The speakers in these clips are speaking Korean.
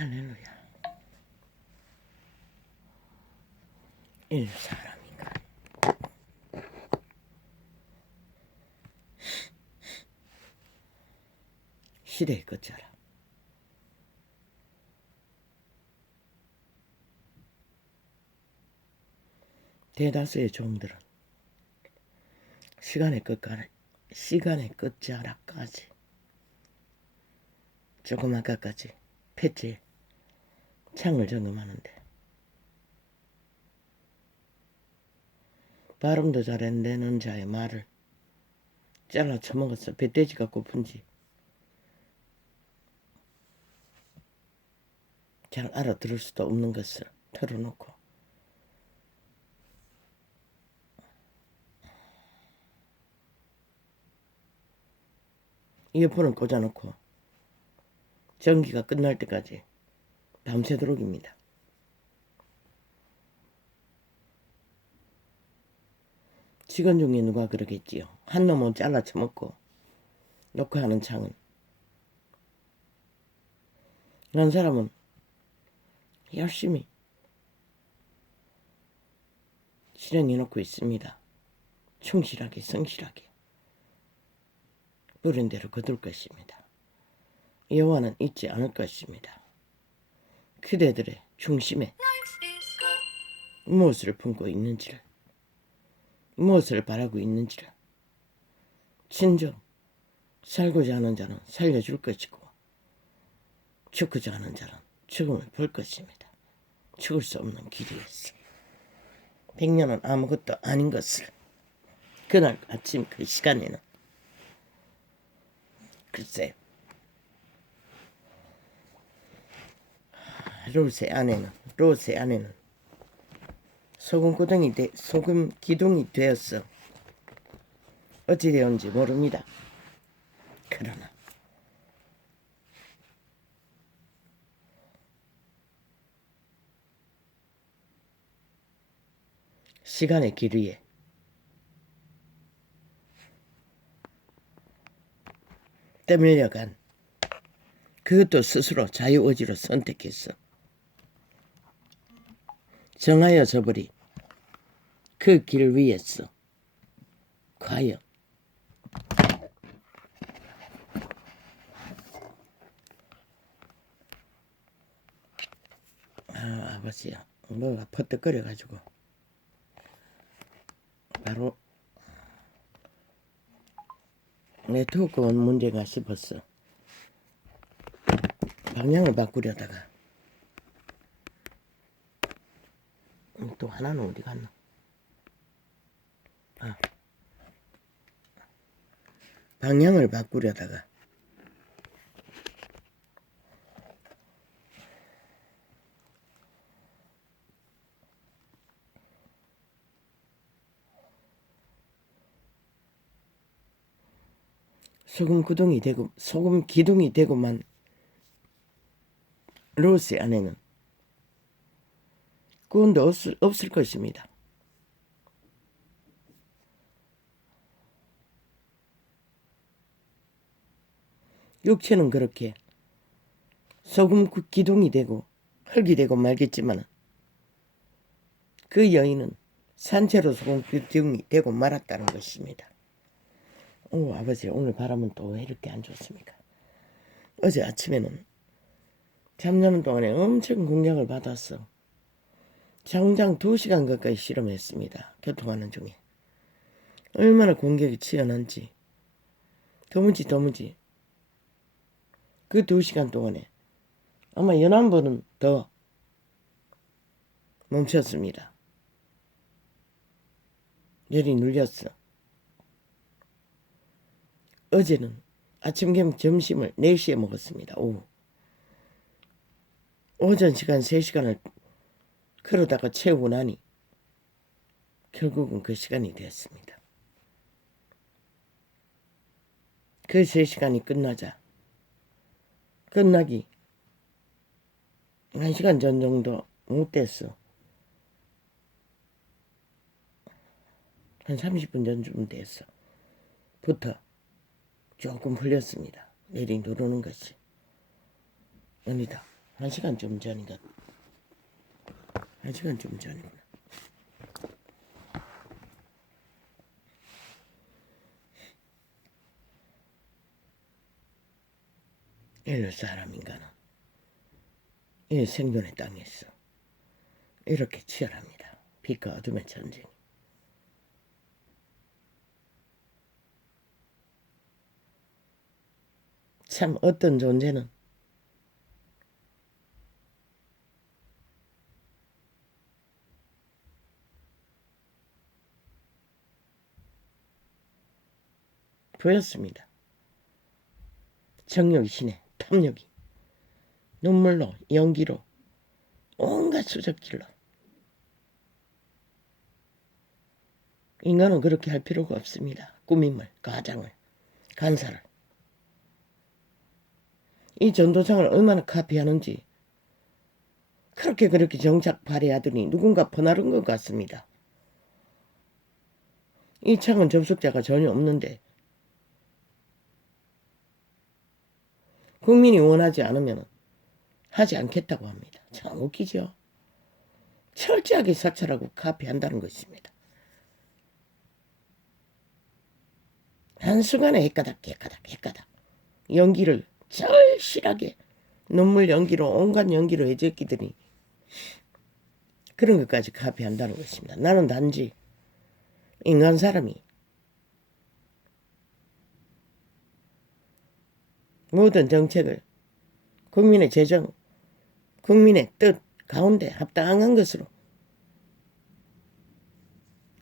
할렐루야. 이 사람인가? 시대의 끝자락. 대다수의 종들은 시간의 끝자락까지 조금 아까까지 패치에 창을 점검하는데 발음도 잘 안 되는 자의 말을 잘라 처먹어서 배돼지가 고픈지 잘 알아들을 수도 없는 것을 털어놓고 이어폰을 꽂아놓고 전기가 끝날 때까지 밤새도록입니다. 직원 중에 누가 그러겠지요. 한 놈은 잘라 처먹고 녹화하는 창은 난 사람은 열심히 실행해놓고 있습니다. 충실하게 성실하게 부른 대로 거둘 것입니다. 여호와는 잊지 않을 것입니다. 그대들의 중심에 무엇을 품고 있는지를 무엇을 바라고 있는지를 진정 살고자 하는 자는 살려줄 것이고 죽고자 하는 자는 죽음을 볼 것입니다. 죽을 수 없는 길이었어. 100년은 아무것도 아닌 것을 그날 아침 그 시간에는 글쎄 롯의 아내는 소금 기둥이 되었어. 어찌 되었는지 모릅니다. 그러나 시간의 길 위에 떠밀려간 그것도 스스로 자유의지로 선택했어. 정하여 저버리 그 길 위에서 과연 아버지야 뭐가 퍼뜩거려가지고 바로 네트워크 온 문제가 싶었어. 방향을 바꾸려다가 또 하나는 어디 갔나? 방향을 바꾸려다가 소금 기둥이 되고만 롯의 아내는 구원도 없을 것입니다. 육체는 그렇게 소금 기둥이 되고 흙이 되고 말겠지만 그 여인은 산채로 소금 기둥이 되고 말았다는 것입니다. 아버지 오늘 바람은 또 왜 이렇게 안 좋습니까? 어제 아침에는 잠자는 동안에 엄청 공격을 받았어. 장장 2시간 가까이 실험했습니다. 교통하는 중에. 얼마나 공격이 치열한지 도무지 그 2시간 동안에 아마 11번은 더 멈췄습니다. 열이 눌렸어. 어제는 아침 겸 점심을 4시에 먹었습니다. 오전 시간 3시간을 그러다가 채우고 나니 결국은 그 시간이 되었습니다. 그 3시간이 끝나기 1시간 전 정도 못 됐어. 한 30분 전쯤 됐어. 부터 조금 풀렸습니다. 내리 누르는 것이. 아니다. 1시간 좀 전인가. 1시간 좀 전이구나. 일로 사람인가는 이 생존의 땅에서 이렇게 치열합니다. 빛과 어둠의 전쟁. 참 어떤 존재는 보였습니다. 정욕이 신의 탐욕이 눈물로 연기로 온갖 수작질로 인간은 그렇게 할 필요가 없습니다. 꾸밈을, 가장을, 간사를. 이 전도상을 얼마나 카피하는지 그렇게 정착 발휘하더니 누군가 퍼나른 것 같습니다. 이 창은 접속자가 전혀 없는데 국민이 원하지 않으면 하지 않겠다고 합니다. 참 웃기죠. 철저하게 사찰하고 카피한다는 것입니다. 한순간에 헷가닥 연기를 절실하게 눈물 연기로 온갖 연기로 해제끼더니 그런 것까지 카피한다는 것입니다. 나는 단지 인간 사람이 모든 정책을 국민의 재정, 국민의 뜻 가운데 합당한 것으로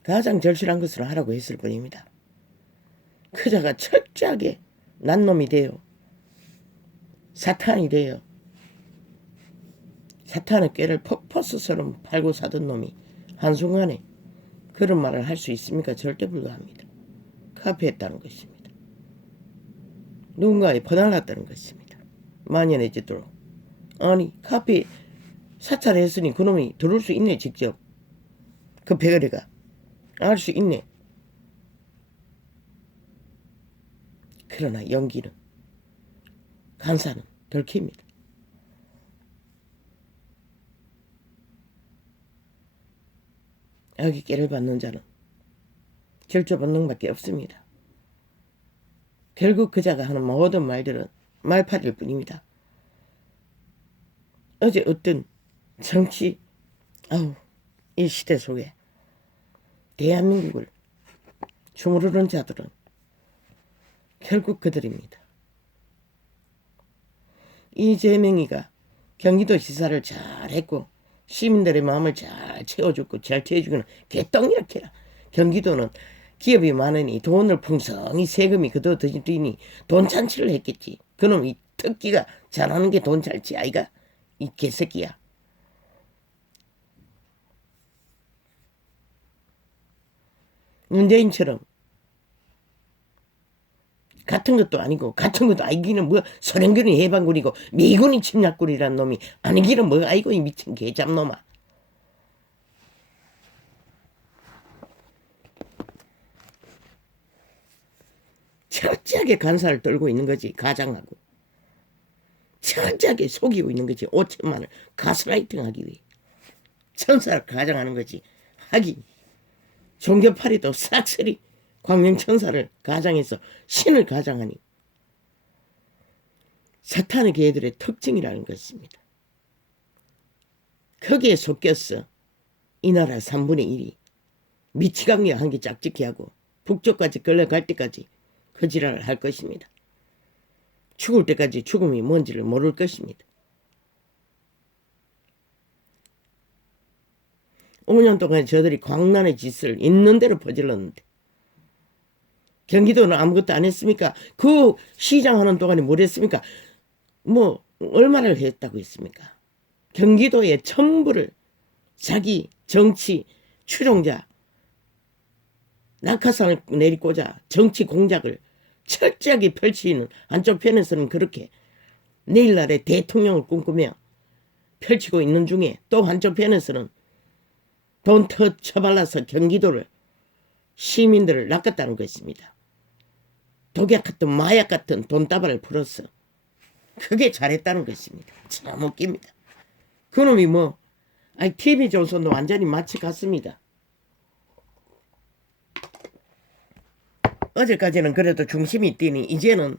가장 절실한 것으로 하라고 했을 뿐입니다. 그자가 철저하게 난 놈이 되어 사탄이 되어 사탄의 꾀를 폭포수처럼 팔고 사던 놈이 한순간에 그런 말을 할 수 있습니까? 절대 불가합니다. 카피했다는 것입니다. 누군가에 퍼날랐다는 것입니다. 만연해지도록. 아니 카피 사찰했으니 그놈이 들을 수 있네. 직접 그 배거리가 알 수 있네. 그러나 연기는 간사는 덜킵니다. 악의 꾀를 받는 자는 결조 본능밖에 없습니다. 결국 그자가 하는 모든 말들은 말팔일 뿐입니다. 어제 어떤 정치 이 시대 속에 대한민국을 주무르는 자들은 결국 그들입니다. 이재명이가 경기도지사를 잘했고 시민들의 마음을 잘 채워주고 잘 채워주기는 개똥이라 캐라. 경기도는 기업이 많으니 돈을 풍성히 세금이 그도들이니 돈잔치를 했겠지. 그놈 이 특기가 잘하는 게 돈잔치 아이가? 이 개새끼야. 문재인처럼 같은 것도 아니고 같은 것도 아니기는 뭐 소련군이 해방군이고 미군이 침략군이란 놈이 아니기는 뭐 아이고 이 미친 개잡놈아. 철저하게 간사를 떨고 있는 거지. 가장하고 철저하게 속이고 있는 거지. 5천만을 가스라이팅하기 위해 천사를 가장하는 거지. 하긴 종교파리도 싹쓸이 광명천사를 가장해서 신을 가장하니 사탄의 개들의 특징이라는 것입니다. 거기에 속겼어. 이 나라 3분의 1이 미치광이야 한 게 짝짓기 하고 북쪽까지 끌려갈 때까지 그 지랄을 할 것입니다. 죽을 때까지 죽음이 뭔지를 모를 것입니다. 5년 동안 저들이 광란의 짓을 있는 대로 퍼질렀는데 경기도는 아무것도 안 했습니까? 그 시장하는 동안에 뭘 했습니까? 뭐 얼마를 했다고 했습니까? 경기도의 전부를 자기 정치 추종자 낙하산을 내리꽂아 정치 공작을 철저하게 펼치는 한쪽 편에서는 그렇게 내일날의 대통령을 꿈꾸며 펼치고 있는 중에 또 한쪽 편에서는 돈 터 쳐발라서 경기도를 시민들을 낚았다는 것입니다. 독약 같은 마약 같은 돈다발을 풀었어. 그게 잘했다는 것입니다. 참 웃깁니다. 그놈이 뭐 TV조선도 완전히 마치 갔습니다. 어제까지는 그래도 중심이 뛰니 이제는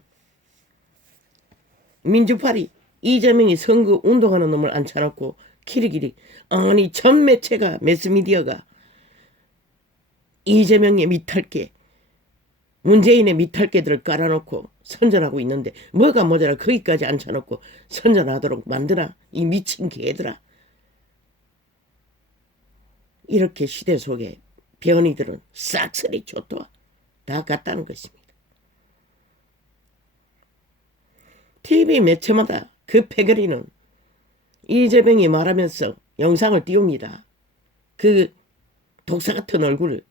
민주파리 이재명이 선거 운동하는 놈을 앉혀놓고 키리키리 아니 전 매체가 매스미디어가 이재명의 미탈계 문재인의 미탈계들을 깔아놓고 선전하고 있는데 뭐가 모자라 거기까지 앉혀놓고 선전하도록 만드나 이 미친 개들아. 이렇게 시대 속에 변이들은 싹쓸이 좋다 다 같다는 것입니다. TV 매체마다 그 패거리는 이재명이 말하면서 영상을 띄웁니다. 그 독사 같은 얼굴을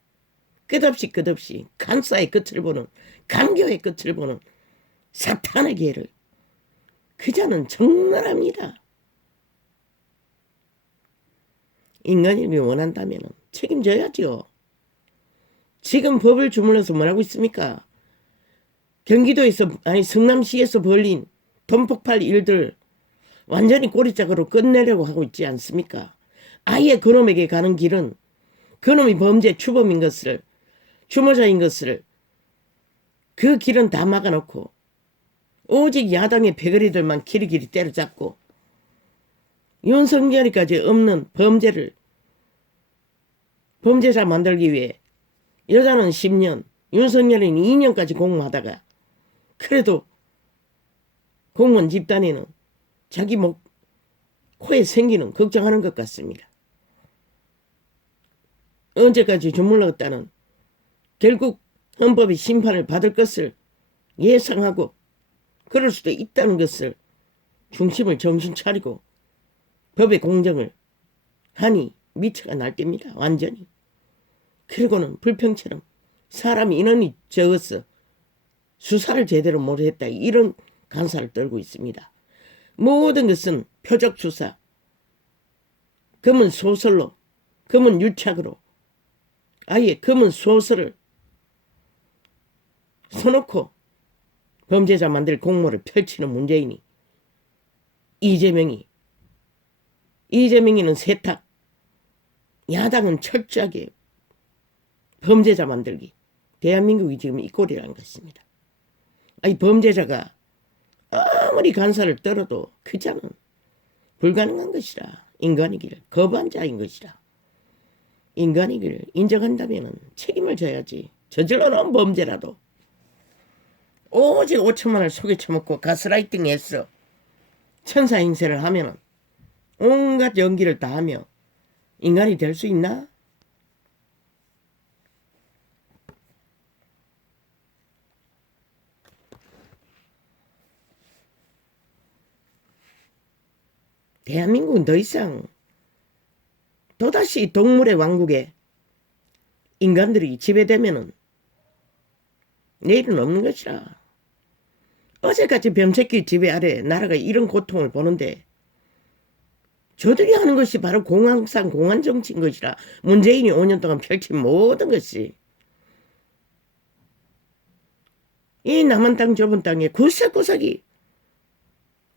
끝없이 간사의 끝을 보는 간교의 끝을 보는 사탄의 개를 그자는 적나라합니다. 인간임이 원한다면 책임져야지요. 지금 법을 주물러서 뭐라고 있습니까? 경기도에서 성남시에서 벌린 돈폭발 일들 완전히 꼬리짝으로 끝내려고 하고 있지 않습니까? 아예 그놈에게 가는 길은 그놈이 범죄 추범인 것을 추모자인 것을 그 길은 다 막아놓고 오직 야당의 패거리들만 길이길이 때려잡고 윤석열이까지 없는 범죄자 만들기 위해 여자는 10년 윤석열은 2년까지 공모하다가 그래도 공무원 집단에는 자기 목 코에 생기는 걱정하는 것 같습니다. 언제까지 주물렀다는 결국 헌법이 심판을 받을 것을 예상하고 그럴 수도 있다는 것을 중심을 정신 차리고 법의 공정을 하니 미쳐가 날뛰입니다. 완전히. 그리고는 불평처럼 사람 인원이 적어서 수사를 제대로 못했다 이런 간사를 떨고 있습니다. 모든 것은 표적 수사, 검은 소설로, 검은 유착으로 아예 검은 소설을 써놓고 범죄자 만들 공모를 펼치는 문재인이 이재명이는 세탁, 야당은 철저하게 범죄자 만들기. 대한민국이 지금 이 꼴이라는 것입니다. 범죄자가 아무리 간사를 떨어도 그자는 불가능한 것이라. 인간이기를 거부한 자인 것이라. 인간이기를 인정한다면 책임을 져야지. 저질러 놓은 범죄라도 오직 5천만 원을 속에 쳐먹고 가스라이팅 했어. 천사 행세를 하면 온갖 연기를 다 하며 인간이 될 수 있나? 대한민국은 더 이상 또다시 동물의 왕국에 인간들이 지배되면은 내일은 없는 것이라. 어제까지 병새끼 지배 아래 나라가 이런 고통을 보는데 저들이 하는 것이 바로 공황상 공안정치인 것이라. 문재인이 5년 동안 펼친 모든 것이 이 남한 땅 좁은 땅에 구석구석이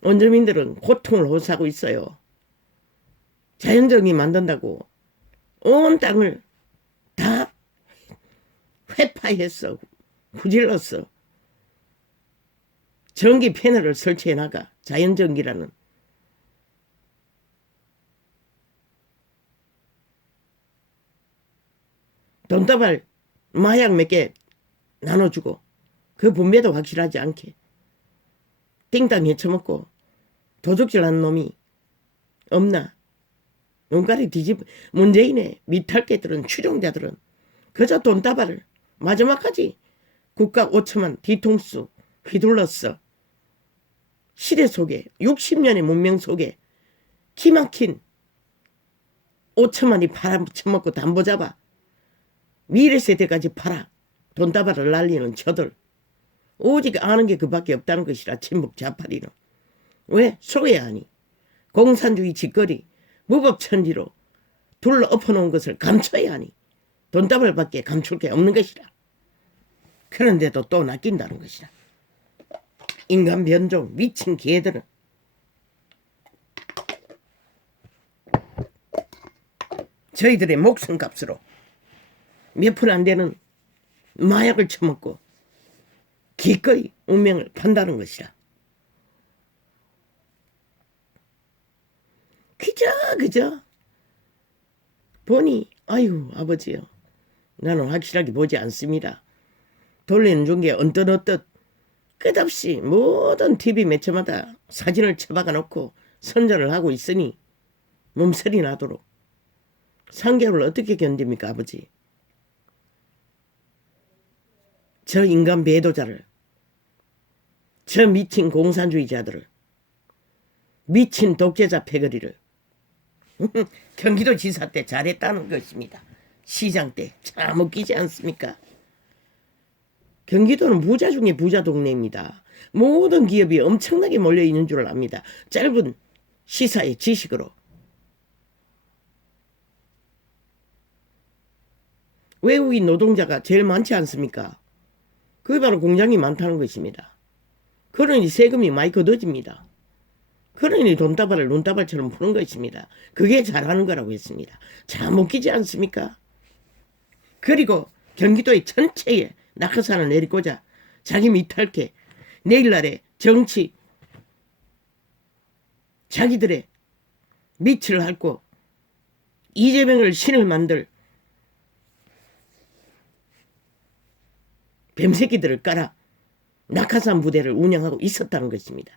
원주민들은 고통을 호소하고 있어요. 자연정이 만든다고 온 땅을 다 회파했어. 후질렀어. 전기 패널을 설치해나가. 자연전기라는. 돈다발 마약 몇 개 나눠주고 그 분배도 확실하지 않게 띵땅 헤쳐먹고 도둑질하는 놈이 없나. 눈깔이 뒤집어. 문재인의 미탈계들은 추종자들은 그저 돈다발을 마지막까지 국가 5천만 뒤통수 휘둘렀어. 시대 속에 60년의 문명 속에 기막힌 5천만이 팔아쳐먹고 담보 잡아 미래 세대까지 팔아 돈다발을 날리는 저들. 오직 아는 게 그밖에 없다는 것이라. 친북 좌파리는. 왜? 속여야 하니. 공산주의 짓거리 무법천지로 둘러 엎어놓은 것을 감춰야 하니. 돈다발밖에 감출 게 없는 것이라. 그런데도 또 낚인다는 것이라. 인간 변종 미친 개들은 저희들의 목숨값으로 몇 푼 안 되는 마약을 처먹고 기꺼이 운명을 판다는 것이라. 그저 보니 아유 아버지요, 나는 확실하게 보지 않습니다. 돌리는 중에 언뜻 끝없이 모든 TV 매체마다 사진을 처박아 놓고 선전을 하고 있으니 몸살이 나도록 3개월을 어떻게 견딥니까 아버지? 저 인간 배도자를, 저 미친 공산주의자들을, 미친 독재자 패거리를 경기도지사 때 잘했다는 것입니다. 시장 때 참 웃기지 않습니까? 경기도는 부자 중에 부자 동네입니다. 모든 기업이 엄청나게 몰려있는 줄 압니다. 짧은 시사의 지식으로. 외국인 노동자가 제일 많지 않습니까? 그게 바로 공장이 많다는 것입니다. 그러니 세금이 많이 걷어집니다. 그러니 돈다발을 눈다발처럼 푸는 것입니다. 그게 잘하는 거라고 했습니다. 참 웃기지 않습니까? 그리고 경기도의 전체에 낙하산을 내리고자 자기 미탈게 내일날의 정치 자기들의 밑을 핥고 이재명을 신을 만들 뱀새끼들을 깔아 낙하산 부대를 운영하고 있었다는 것입니다.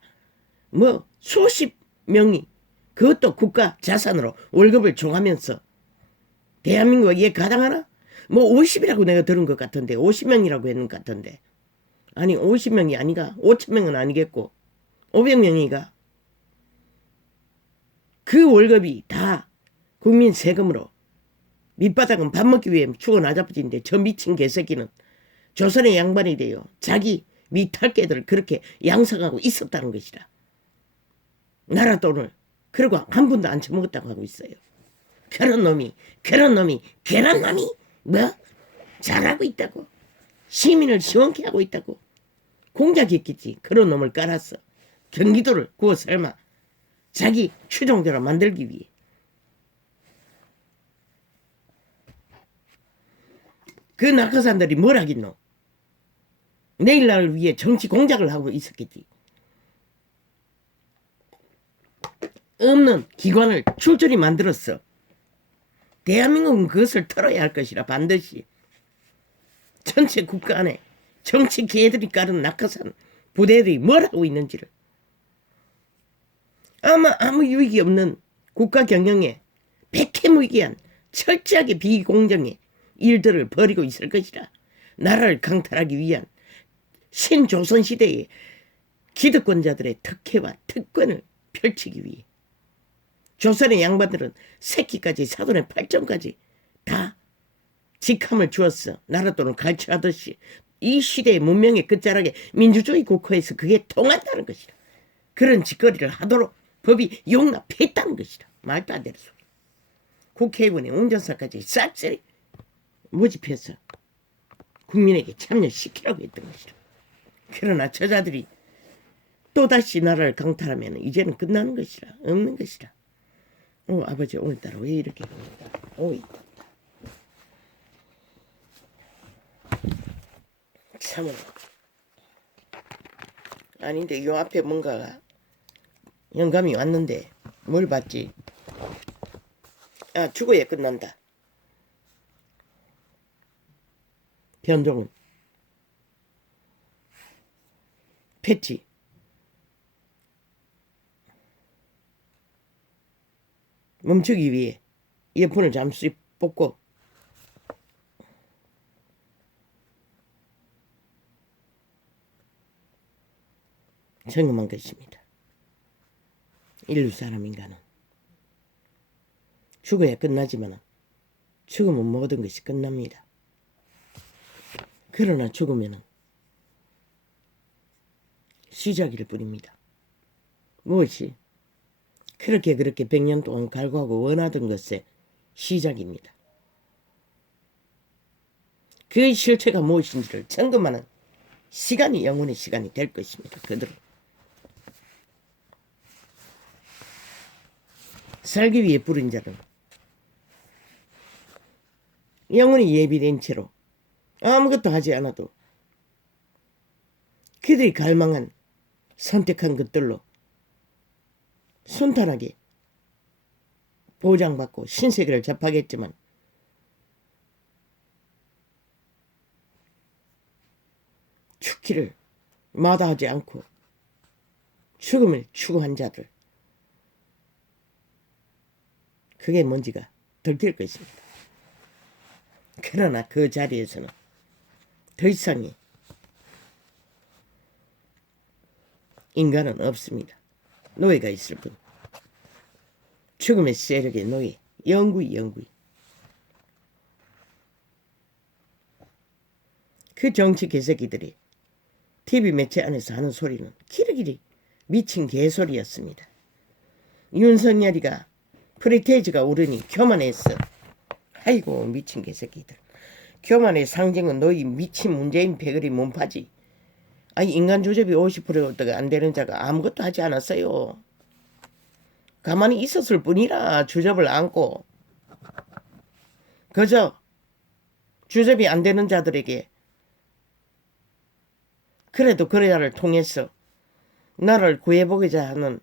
뭐 수십 명이 그것도 국가 자산으로 월급을 줘가면서 대한민국에 이게 가당하나? 뭐 50이라고 내가 들은 것 같은데 50명이라고 했는 것 같은데 아니 50명이 아니가 5,000명은 아니겠고 500명이가 그 월급이 다 국민 세금으로 밑바닥은 밥 먹기 위해 죽어 나자빠진데 저 미친 개새끼는 조선의 양반이 돼요. 자기 미탈개들을 그렇게 양성하고 있었다는 것이라. 나라 돈을 그리고 한 분도 안 처먹었다고 하고 있어요. 그런 놈이 뭐 잘하고 있다고 시민을 시원케 하고 있다고 공작했겠지. 그런 놈을 깔았어. 경기도를 구워 삶아 자기 추종자로 만들기 위해. 그 낙하산들이 뭘 하겠노? 내일날을 위해 정치 공작을 하고 있었겠지. 없는 기관을 출전히 만들었어. 대한민국은 그것을 털어야 할 것이라. 반드시 전체 국가 안에 정치 개들이 깔은 낙하산 부대들이 뭘 하고 있는지를 아무 유익이 없는 국가 경영에 백해무익이한 철저하게 비공정의 일들을 벌이고 있을 것이라. 나라를 강탈하기 위한 신조선시대의 기득권자들의 특혜와 특권을 펼치기 위해 조선의 양반들은 새끼까지 사돈의 팔정까지 다 직함을 주었어. 나라 돈을 갈취하듯이 이 시대의 문명의 끝자락에 민주주의 국가에서 그게 통한다는 것이라. 그런 짓거리를 하도록 법이 용납했다는 것이라. 말도 안 되는 소리. 국회의원의 운전사까지 싹쓸이 모집해서 국민에게 참여시키라고 했던 것이라. 그러나 저자들이 또다시 나라를 강탈하면 이제는 끝나는 것이라. 없는 것이라. 아버지 오늘따라 왜 이렇게 됩니까? 참은 아닌데 요 앞에 뭔가가 영감이 왔는데 뭘 봤지? 죽어야 끝난다. 변종은 패치 멈추기 위해 이어폰을 잠시 뽑고 점검한 것입니다. 인류 사람 인간은 죽어야 끝나지만 죽으면 모든 것이 끝납니다. 그러나 죽으면 시작일 뿐입니다. 무엇이? 그렇게 100년 동안 갈구하고 원하던 것의 시작입니다. 그 실체가 무엇인지를 점검하는 시간이 영혼의 시간이 될 것입니다. 그들은 살기 위해 부른 자는 영원히 예비된 채로 아무것도 하지 않아도 그들이 갈망한 선택한 것들로 순탄하게 보장받고 신세계를 접하겠지만 죽기를 마다하지 않고 죽음을 추구한 자들, 그게 뭔지가 덜 것입니다. 그러나 그 자리에서는 더 이상의 인간은 없습니다. 노예가 있을 뿐. 죽음의 세력의 노예, 영구히. 그 정치 개새끼들이 TV 매체 안에서 하는 소리는 기르기리 미친 개소리였습니다. 윤석열이가 프리테이지가 오르니 교만했어. 아이고 미친 개새끼들. 교만의 상징은 너희 미친 문재인 패거리 몸파지. 아니 인간 주접이 50%가 안 되는 자가 아무것도 하지 않았어요. 가만히 있었을 뿐이라 주접을 안고 그저 주접이 안 되는 자들에게 그래도 그래야를 통해서 나를 구해보고자 하는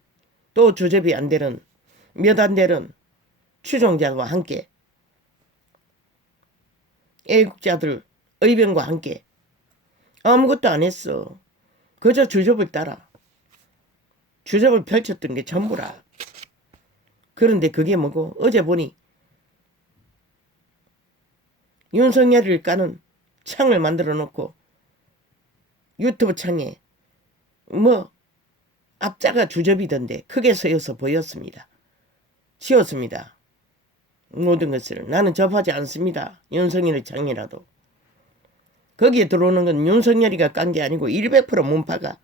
또 주접이 안 되는 몇 안 되는 추종자와 함께 애국자들 의병과 함께 아무것도 안 했어. 그저 주접을 따라 주접을 펼쳤던 게 전부라. 그런데 그게 뭐고 어제 보니 윤석열이를 까는 창을 만들어 놓고 유튜브 창에 뭐 앞자가 주접이던데 크게 서여서 보였습니다. 지웠습니다. 모든 것을 나는 접하지 않습니다. 윤석열의 창이라도. 거기에 들어오는 건 윤석열이가 깐 게 아니고 100% 문파가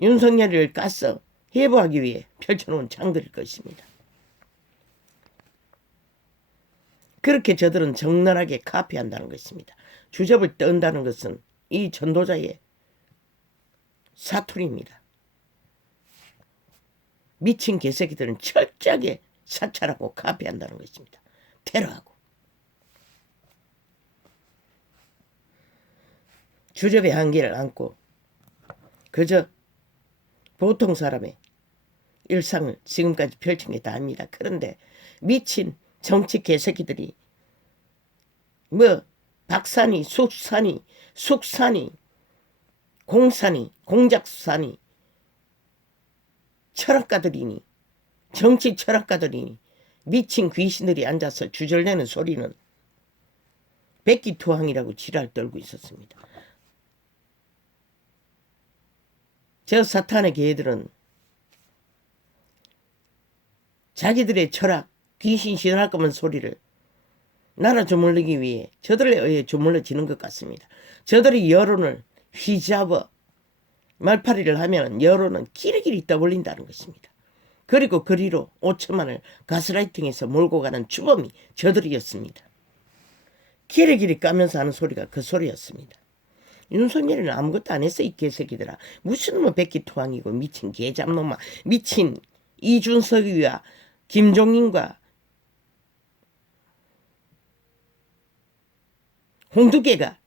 윤석열이를 깠어 해부하기 위해 펼쳐놓은 창들일 것입니다. 그렇게 저들은 적나라하게 카피한다는 것입니다. 주접을 떤다는 것은 이 전도자의 사투리입니다. 미친 개새끼들은 철저하게 사찰하고 카피한다는 것입니다. 테러하고. 주접의 한계를 안고 그저 보통 사람의 일상을 지금까지 펼친 게 다입니다. 그런데 미친 정치 개새끼들이 뭐 박사니 숙사니 숙사니 공사니 공작사니 철학가들이니 정치 철학가들이니 미친 귀신들이 앉아서 주절내는 소리는 백기투항이라고 지랄 떨고 있었습니다. 저 사탄의 개들은 자기들의 철학, 귀신 신할 거면 소리를 나라 주물르기 위해 저들에 의해 주물러지는 것 같습니다. 저들이 여론을 휘잡아 말파리를 하면 여론은 기리기리 떠올린다는 것입니다. 그리고 그리로 5천만을 가스라이팅해서 몰고 가는 주범이 저들이었습니다. 기리기리 까면서 하는 소리가 그 소리였습니다. 윤석열이는 아무것도 안 했어 이 개새끼들아. 무슨 뭐 백기투항이고 미친 개잡놈아. 미친 이준석이와 김종인과 홍두깨가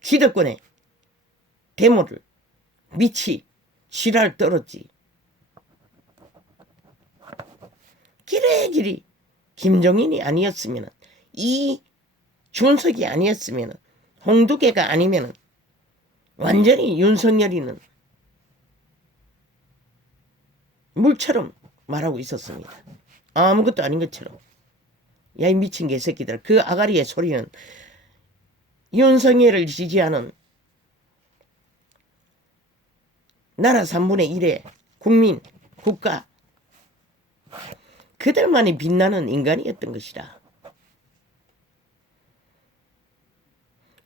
기득권의 데모를 미치 지랄 떨었지. 기레기리 김종인이 아니었으면 이 준석이 아니었으면 홍두깨가 아니면 완전히 윤석열이는 물처럼 말하고 있었습니다. 아무것도 아닌 것처럼. 야 이 미친 개새끼들. 그 아가리의 소리는 윤석열을 지지하는 나라 3분의 1의 국민, 국가 그들만이 빛나는 인간이었던 것이라.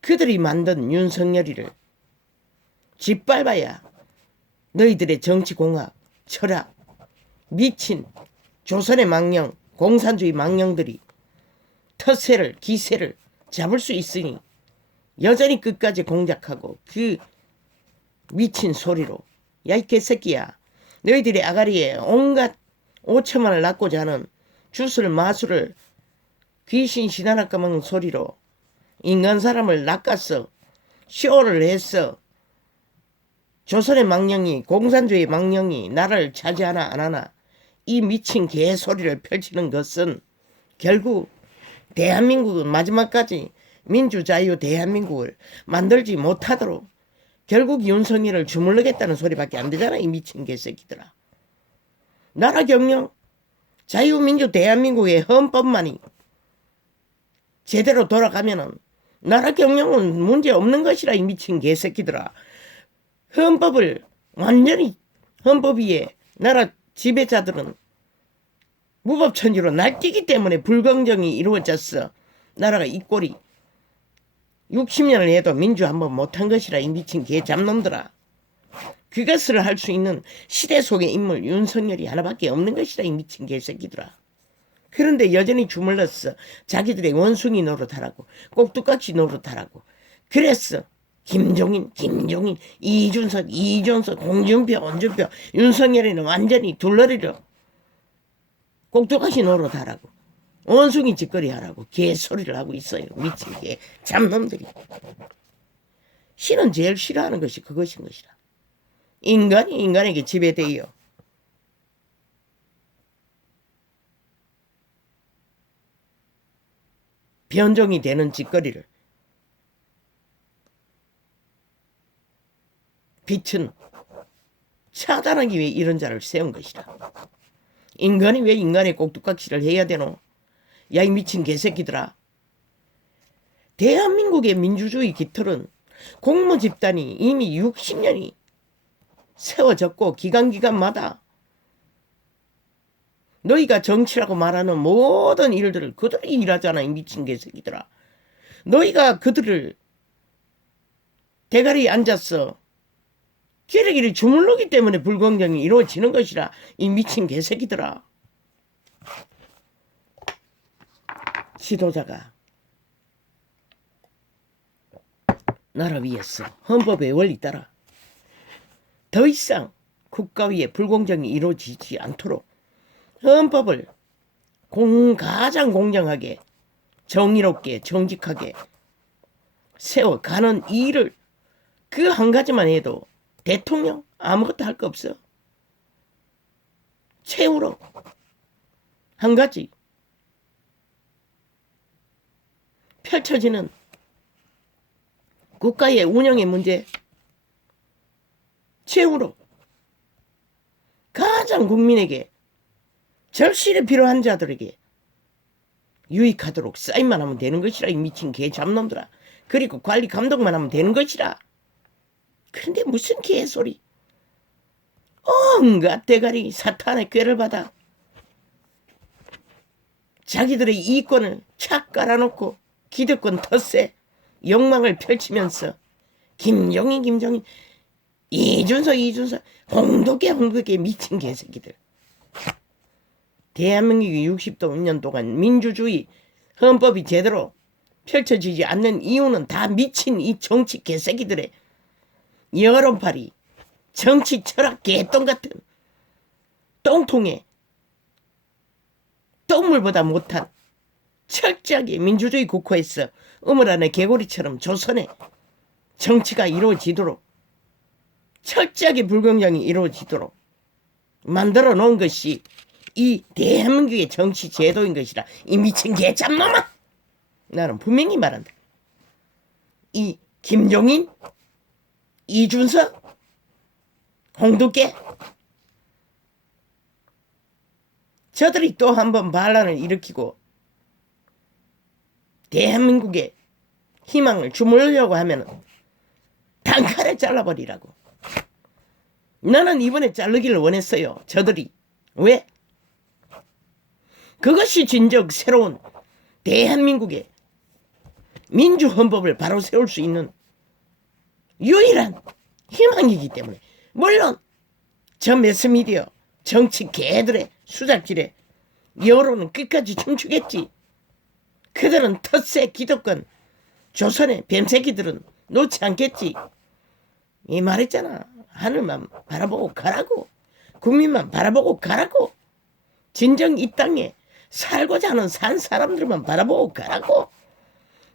그들이 만든 윤석열이를 짓밟아야 너희들의 정치공학, 철학, 미친 조선의 망령, 공산주의 망령들이 터세를, 기세를 잡을 수 있으니 여전히 끝까지 공작하고 그 미친 소리로 야 이 개새끼야 너희들이 아가리에 온갖 5천만 원을 낳고자 하는 주술 마술을 귀신 시다나 까먹는 소리로 인간 사람을 낚아서 쇼를 했어. 조선의 망령이 공산주의 망령이 나라를 차지하나 안 하나 이 미친 개소리를 펼치는 것은 결국 대한민국은 마지막까지 민주자유 대한민국을 만들지 못하도록 결국 윤석열을 주물르겠다는 소리밖에 안 되잖아. 이 미친 개새끼들아. 나라 경영 자유민주 대한민국의 헌법만이 제대로 돌아가면은 나라 경영은 문제 없는 것이라. 이 미친 개새끼들아. 헌법을 완전히 헌법 위에 나라 지배자들은 무법천지로 날뛰기 때문에 불공정이 이루어졌어. 나라가 이 꼴이 60년을 해도 민주 한번 못한 것이라. 이 미친 개잡놈들아. 그것을 할 수 있는 시대 속의 인물 윤석열이 하나밖에 없는 것이라. 이 미친 개새끼들아. 그런데 여전히 주물렀어. 자기들의 원숭이 노릇하라고 꼭두각시 노릇하라고. 그랬어. 김종인, 이준석, 홍준표, 윤석열이는 완전히 둘러리려 꼭두각시 노릇하라고 원숭이 짓거리 하라고 개소리를 하고 있어요. 미친 개 잡놈들이. 신은 제일 싫어하는 것이 그것인 것이라. 인간이 인간에게 지배되어 변종이 되는 짓거리를 빛은 차단하기 위해 이런 자를 세운 것이라. 인간이 왜 인간의 꼭두각시를 해야 되노? 야, 이 미친 개새끼들아. 대한민국의 민주주의 깃털은 공무 집단이 이미 60년이 세워졌고 기간마다 너희가 정치라고 말하는 모든 일들을 그들이 일하잖아. 이 미친 개새끼들아. 너희가 그들을 대가리에 앉았어. 기레기를 주물르기 때문에 불공정이 이루어지는 것이라. 이 미친 개새끼들아. 지도자가 나라 위에서 헌법의 원리 따라 더 이상 국가 위에 불공정이 이루어지지 않도록 헌법을 가장 공정하게 정의롭게 정직하게 세워가는 일을 그 한 가지만 해도 대통령 아무것도 할 거 없어. 최후로 한 가지 펼쳐지는 국가의 운영의 문제, 최후로 가장 국민에게 절실히 필요한 자들에게 유익하도록 사인만 하면 되는 것이라. 이 미친 개 잡놈들아. 그리고 관리 감독만 하면 되는 것이라. 그런데 무슨 개소리. 온갖 대가리 사탄의 꾀를 받아 자기들의 이권을 착 깔아놓고 기득권 텃세 욕망을 펼치면서 김종인 이준석 홍두깨 미친 개새끼들. 대한민국이 60년 동안 민주주의 헌법이 제대로 펼쳐지지 않는 이유는 다 미친 이 정치 개새끼들의 여론파리 정치 철학 개똥 같은 똥통에 똥물보다 못한 철저하게 민주주의 국호에서 우물 안에 개구리처럼 조선의 정치가 이루어지도록 철저하게 불공정이 이루어지도록 만들어 놓은 것이 이 대한민국의 정치 제도인 것이라. 이 미친 개잡놈아. 나는 분명히 말한다. 이 김종인, 이준석, 홍두깨 저들이 또 한 번 반란을 일으키고 대한민국의 희망을 주물려고 하면 단칼에 잘라버리라고. 나는 이번에 자르기를 원했어요. 저들이. 왜? 그것이 진정 새로운 대한민국의 민주헌법을 바로 세울 수 있는 유일한 희망이기 때문에. 물론 저 매스미디어 정치 개들의 수작질에 여론은 끝까지 춤추겠지. 그들은 텃세 기득권 조선의 뱀새끼들은 놓지 않겠지. 이 말했잖아. 하늘만 바라보고 가라고. 국민만 바라보고 가라고. 진정 이 땅에 살고자 하는 산 사람들만 바라보고 가라고.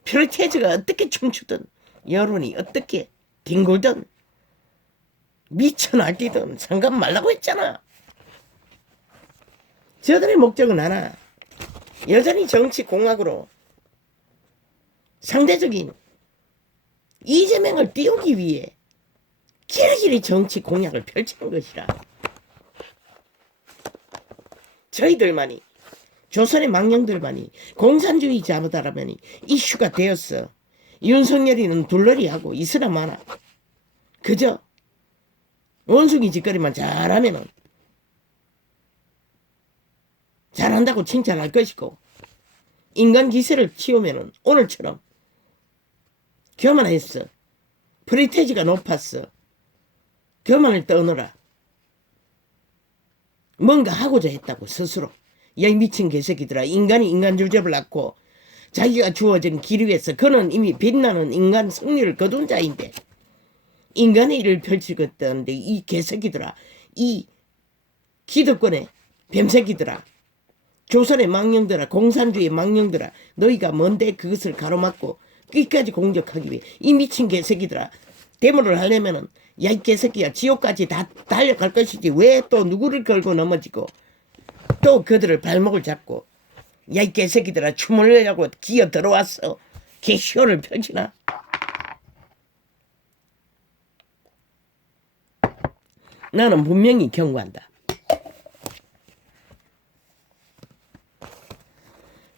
프리테이지가 어떻게 춤추든 여론이 어떻게 뒹굴든 미쳐 날뛰든 상관 말라고 했잖아. 저들의 목적은 하나. 여전히 정치 공학으로 상대적인 이재명을 띄우기 위해 길이길이 정치 공약을 펼치는 것이라. 저희들만이, 조선의 망령들만이 공산주의 자보다라면 이슈가 되었어. 윤석열이는 둘러리하고 이스라 많아. 그저 원숭이 짓거리만 잘하면은 잘한다고 칭찬할 것이고, 인간 기세를 치우면은 오늘처럼 교만했어. 프리테이지가 높았어. 교만을 떠느라 뭔가 하고자 했다고 스스로. 야, 이 미친 개새끼들아. 인간이 인간 주접을 낳고 자기가 주어진 길 위에서 그는 이미 빛나는 인간 승리를 거둔 자인데 인간의 일을 펼치겠다는데 이 개새끼들아, 이 기득권의 뱀새끼들아, 조선의 망령들아, 공산주의 망령들아, 너희가 뭔데 그것을 가로막고 끝까지 공격하기 위해 이 미친 개새끼들아. 데모를 하려면은 야, 이 개새끼야, 지옥까지 다 달려갈 것이지 왜 또 누구를 걸고 넘어지고 또 그들을 발목을 잡고 야, 이 개새끼들아, 춤을 내려고 기어 들어왔어. 개쇼를 펼치나. 나는 분명히 경고한다.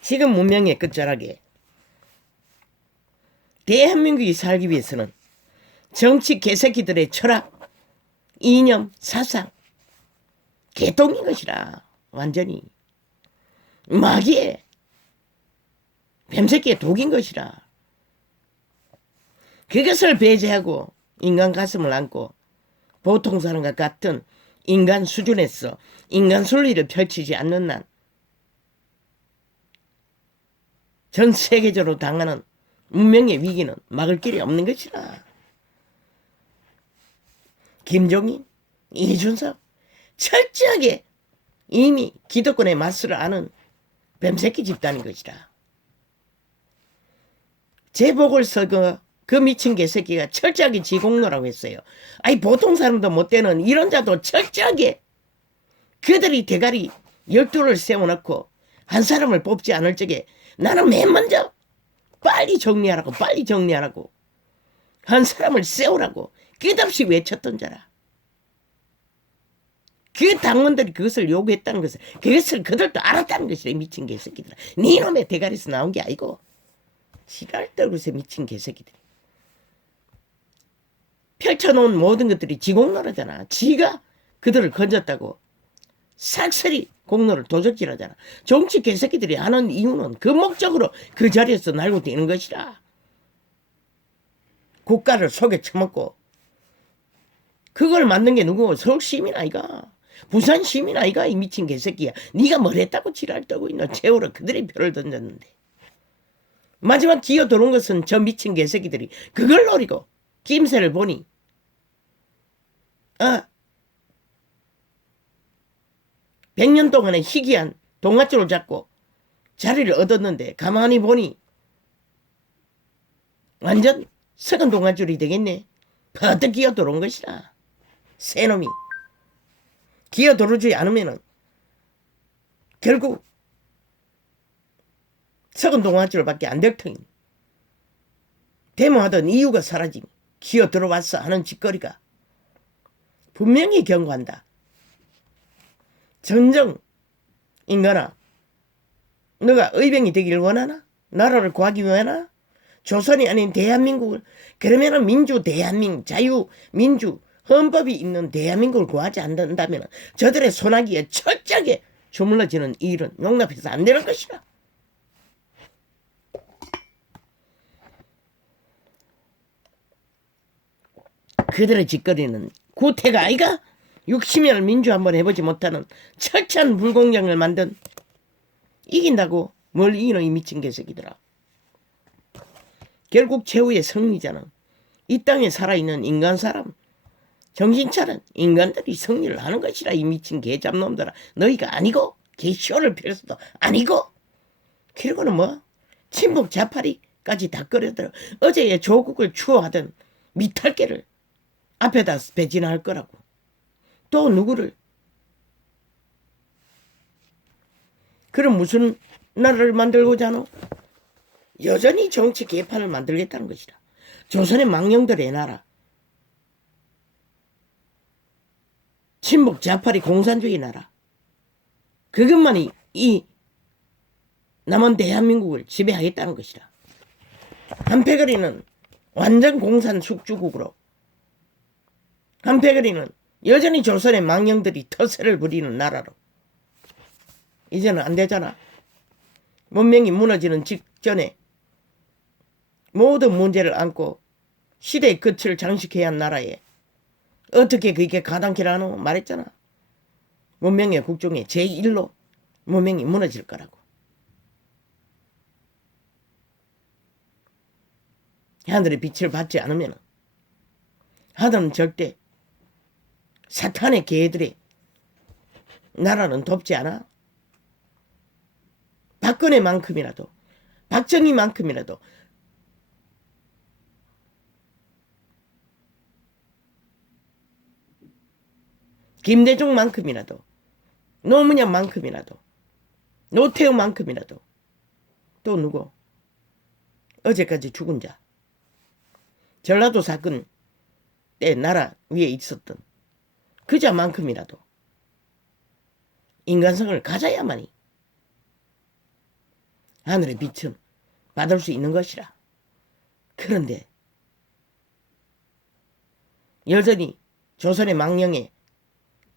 지금 문명의 끝자락에 대한민국이 살기 위해서는 정치 개새끼들의 철학, 이념, 사상 개똥인 것이라. 완전히 마귀의 뱀새끼의 독인 것이라. 그것을 배제하고 인간 가슴을 안고 보통 사람과 같은 인간 수준에서 인간 순리를 펼치지 않는 한 전 세계적으로 당하는 문명의 위기는 막을 길이 없는 것이라. 김종인, 이준석 철저하게 이미 기득권의 맛을 아는 뱀새끼 집단인 것이라. 재보궐선거 그 미친 개새끼가 철저하게 지공노라고 했어요. 아니, 보통 사람도 못 되는 이런 자도 철저하게 그들이 대가리 12를 세워놓고 한 사람을 뽑지 않을 적에 나는 맨 먼저 빨리 정리하라고 한 사람을 세우라고 끝없이 외쳤던 자라. 그 당원들이 그것을 요구했다는 것을, 그것을 그들도 알았다는 것이라. 미친 개새끼들아. 네 놈의 대가리에서 나온 게 아니고 지랄 떨고서 미친 개새끼들이 펼쳐놓은 모든 것들이 지공로라잖아. 지가 그들을 건졌다고 싹쓸이 공로를 도적질하잖아. 정치 개새끼들이 하는 이유는 그 목적으로 그 자리에서 날고 뛰는 것이라. 국가를 속에 처먹고 그걸 만든 게 누구고? 서울 시민 아이가? 부산 시민 아이가? 이 미친 개새끼야. 네가 뭘 했다고 지랄 떠고 있노? 최후로 그들의 표를 던졌는데 마지막 기어 들어온 것은 저 미친 개새끼들이 그걸 노리고 김새를 보니 100년 동안의 희귀한 동아줄을 잡고 자리를 얻었는데 가만히 보니 완전 썩은 동아줄이 되겠네. 퍼뜩 기어 들어온 것이라. 새놈이 기어 들어오지 않으면은 결국 썩은 동아줄밖에 안 될 터인. 데모하던 이유가 사라지니 기어 들어왔어 하는 짓거리가 분명히 경고한다. 전정 인간아, 너가 의병이 되기를 원하나? 나라를 구하기 원하나? 조선이 아닌 대한민국을, 그러면은 민주 대한민국, 자유 민주 헌법이 있는 대한민국을 구하지 않는다면 저들의 소나기에 철저하게 주물러지는 이 일은 용납해서 안 되는 것이라. 그들의 짓거리는 구태가 아이가? 60년을 민주 한번 해보지 못하는 철저한 불공정을 만든. 이긴다고 뭘 이기노 이 미친 개새끼들아. 결국 최후의 승리자는 이 땅에 살아있는 인간 사람, 정신 차려. 인간들이 승리를 하는 것이라. 이 미친 개잡놈들아. 너희가 아니고 개쇼를 필요서도 아니고. 그리고는 뭐 친북 자파리까지 다 끌어들여. 어제의 조국을 추호하던 미탈계를 앞에다 배진할 거라고. 또 누구를. 그럼 무슨 나라를 만들고자 하노? 여전히 정치 개판을 만들겠다는 것이다. 조선의 망령들의 나라. 친북 자파리 공산주의 나라. 그것만이 이 남한 대한민국을 지배하겠다는 것이다. 한패거리는 완전 공산 숙주국으로, 한패거리는 여전히 조선의 망령들이 터세를 부리는 나라로. 이제는 안 되잖아. 문명이 무너지는 직전에 모든 문제를 안고 시대의 끝을 장식해야 한 나라에 어떻게 그게 가당키라노 말했잖아. 문명의 국종의 제1로 문명이 무너질 거라고. 하늘의 빛을 받지 않으면 하늘은 절대 사탄의 개들의 나라는 돕지 않아. 박근혜만큼이라도, 박정희만큼이라도, 김대중만큼이라도, 노무현만큼이라도, 노태우만큼이라도, 또 누구? 어제까지 죽은 자, 전라도 사건 때 나라 위에 있었던 그 자만큼이라도 인간성을 가져야만이 하늘의 빛은 받을 수 있는 것이라. 그런데 여전히 조선의 망령에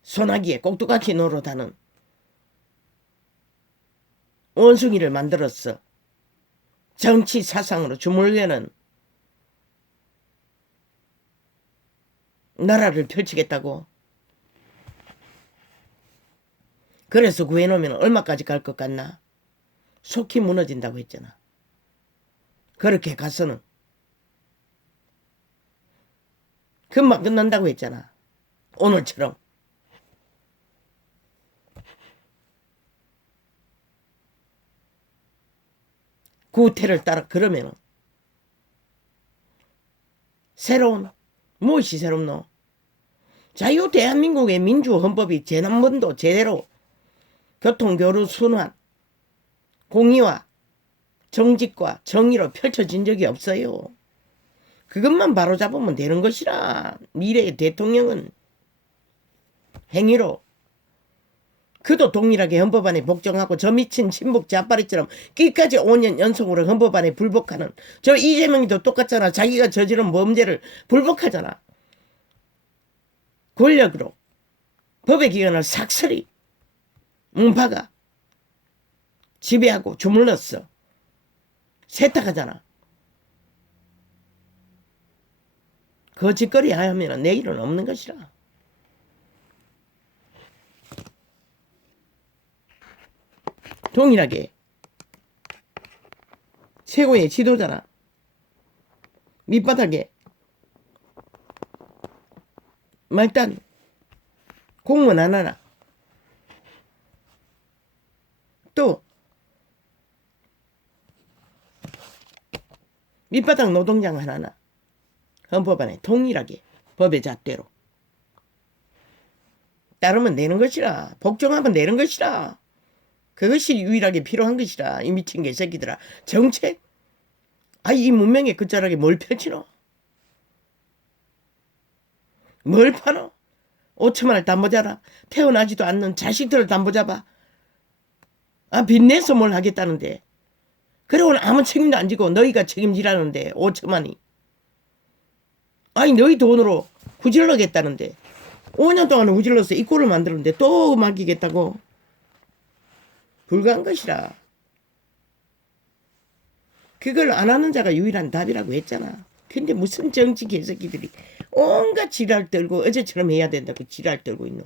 소나기에 꼭두각시 노릇하는 원숭이를 만들었어. 정치 사상으로 주물려는 나라를 펼치겠다고. 그래서 구해놓으면 얼마까지 갈 것 같나? 속히 무너진다고 했잖아. 그렇게 가서는 금방 끝난다고 했잖아. 오늘처럼. 구태를 따라 그러면은 새로운 무엇이 새롭노? 자유 대한민국의 민주헌법이 재난번도 제대로 교통교류 순환, 공의와 정직과 정의로 펼쳐진 적이 없어요. 그것만 바로잡으면 되는 것이라. 미래의 대통령은 행위로 그도 동일하게 헌법안에 복종하고 저 미친 친북 자빠리처럼 끝까지 5년 연속으로 헌법안에 불복하는 저 이재명이도 똑같잖아. 자기가 저지른 범죄를 불복하잖아. 권력으로 법의 기관을 삭슬이 문파가 지배하고 주물렀어. 세탁하잖아. 거짓거리 하면 내일은 없는 것이라. 동일하게 최고의 지도자나 밑바닥에 일단 공무원 하나나 또 밑바닥 노동장 하나나 헌법안에 동일하게 법의 잣대로 따르면 되는 것이라. 복종하면 되는 것이라. 그것이 유일하게 필요한 것이라. 이 미친 개새끼들아. 정책? 이 문명의 끝자락에 뭘 펼치노? 뭘 파노? 5천만 원을 담보자라. 태어나지도 않는 자식들을 담보잡아. 빚내서 뭘 하겠다는데. 그러고는 아무 책임도 안 지고 너희가 책임지라는데 5천만이. 너희 돈으로 후질러겠다는데 5년 동안 후질러서 이 꼴을 만들었는데 또 맡기겠다고. 불가한 것이라. 그걸 안 하는 자가 유일한 답이라고 했잖아. 근데 무슨 정치 개새끼들이 온갖 지랄 떨고 어제처럼 해야 된다고 지랄 떨고 있노.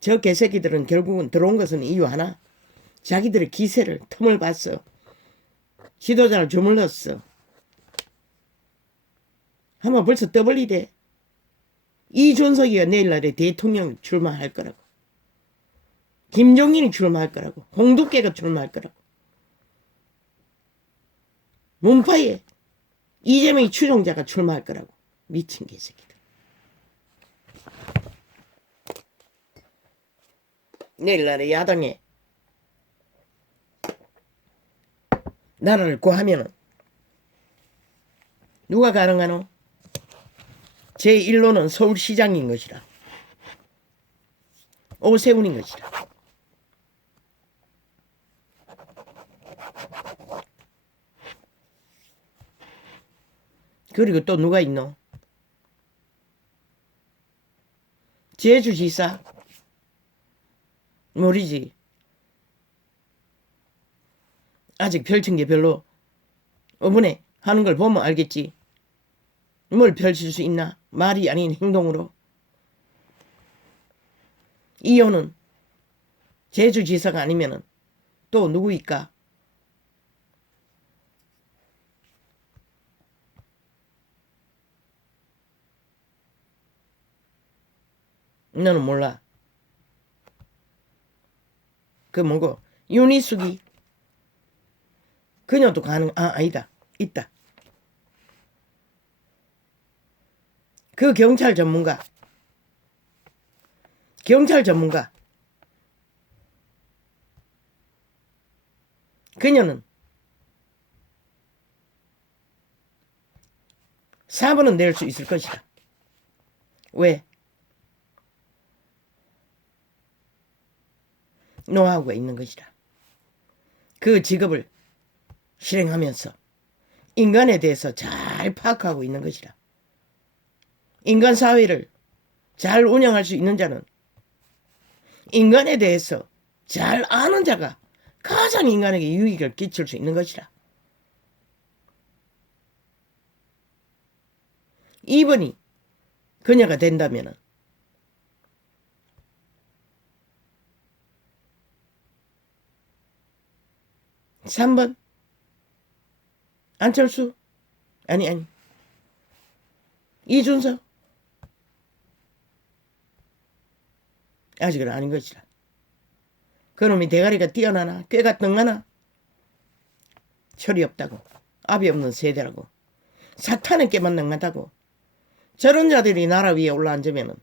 저 개새끼들은 결국은 들어온 것은 이유 하나. 자기들의 기세를 틈을 봤어. 지도자를 주물렀어. 하면 벌써 떠벌리대. 이준석이가 내일날에 대통령 출마할 거라고. 김종인이 출마할 거라고. 홍두깨가 출마할 거라고. 문파에 이재명이 추종자가 출마할 거라고. 미친 개새끼들. 내일날에 야당에 나라를 구하면은 누가 가능하노? 제1로는 서울시장인 것이라. 오세훈인 것이라. 그리고 또 누가 있노? 제주지사? 모르지. 아직 펼친 게 별로 이번에 하는 걸 보면 알겠지. 뭘 펼칠 수 있나? 말이 아닌 행동으로. 이호는 제주지사가 아니면은 또 누구일까? 너는 몰라. 그 뭐고 윤희숙이. 그녀도 아니다. 있다. 그 경찰 전문가. 그녀는 4번은 낼 수 있을 것이다. 왜? 노하우가 있는 것이다. 그 직업을 실행하면서 인간에 대해서 잘 파악하고 있는 것이다. 인간 사회를 잘 운영할 수 있는 자는 인간에 대해서 잘 아는 자가 가장 인간에게 유익을 끼칠 수 있는 것이다. 2번이 그녀가 된다면 3번 안철수? 아니 이준석? 아직은 아닌 것이다. 그놈이 대가리가 뛰어나나 꾀가 뜬하나 철이 없다고. 압이 없는 세대라고. 사탄의 꾀만 능하다고. 저런 자들이 나라 위에 올라앉으면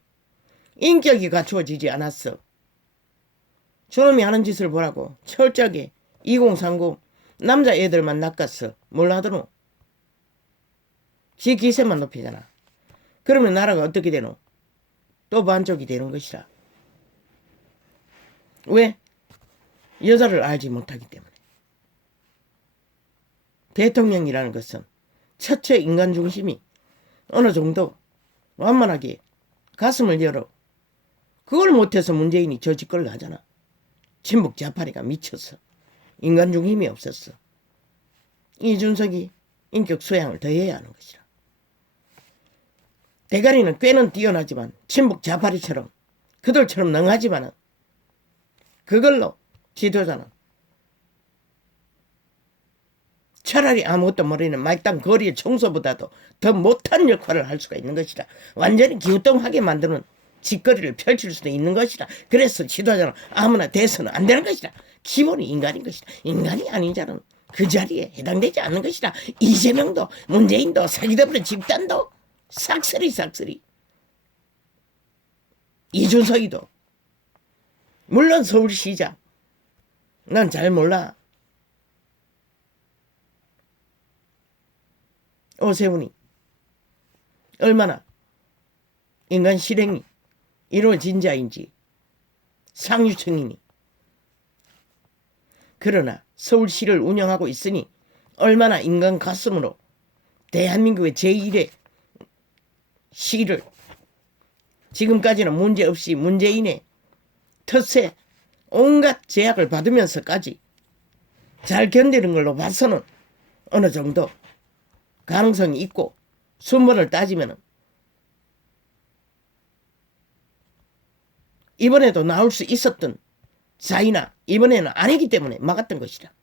인격이 갖추어지지 않았어. 저놈이 하는 짓을 보라고. 철저하게 2030 남자애들만 낚았어. 뭘 하더노? 지 기세만 높이잖아. 그러면 나라가 어떻게 되노? 또 반쪽이 되는 것이라. 왜? 여자를 알지 못하기 때문에. 대통령이라는 것은 첫째 인간 중심이 어느 정도 완만하게 가슴을 열어. 그걸 못해서 문재인이 저 짓거리를 하잖아. 친북 좌파리가 미쳤어. 인간 중심이 없었어. 이준석이 인격 소양을 더해야 하는 것이라. 대가리는 꽤는 뛰어나지만 친북 좌파리처럼 그들처럼 능하지만은 그걸로 지도자는 차라리 아무것도 모르는 말단 거리의 청소보다도 더 못한 역할을 할 수가 있는 것이라. 완전히 기우뚱하게 만드는 짓거리를 펼칠 수도 있는 것이라. 그래서 지도자는 아무나 돼서는 안 되는 것이라. 기본이 인간인 것이다. 인간이 아닌 자는 그 자리에 해당되지 않는 것이다. 이재명도 문재인도 사기더블의 집단도 싹쓸이 이준석이도 물론 서울시장 난 잘 몰라. 오세훈이 얼마나 인간 실행이 이루어진 자인지 상류층이니. 그러나 서울시를 운영하고 있으니 얼마나 인간 가슴으로 대한민국의 제1의 시를 지금까지는 문제없이 문재인의 텃세 온갖 제약을 받으면서까지 잘 견디는 걸로 봐서는 어느 정도 가능성이 있고 순번을 따지면 이번에도 나올 수 있었던 자이나 이번에는 아니기 때문에 막았던 것이다.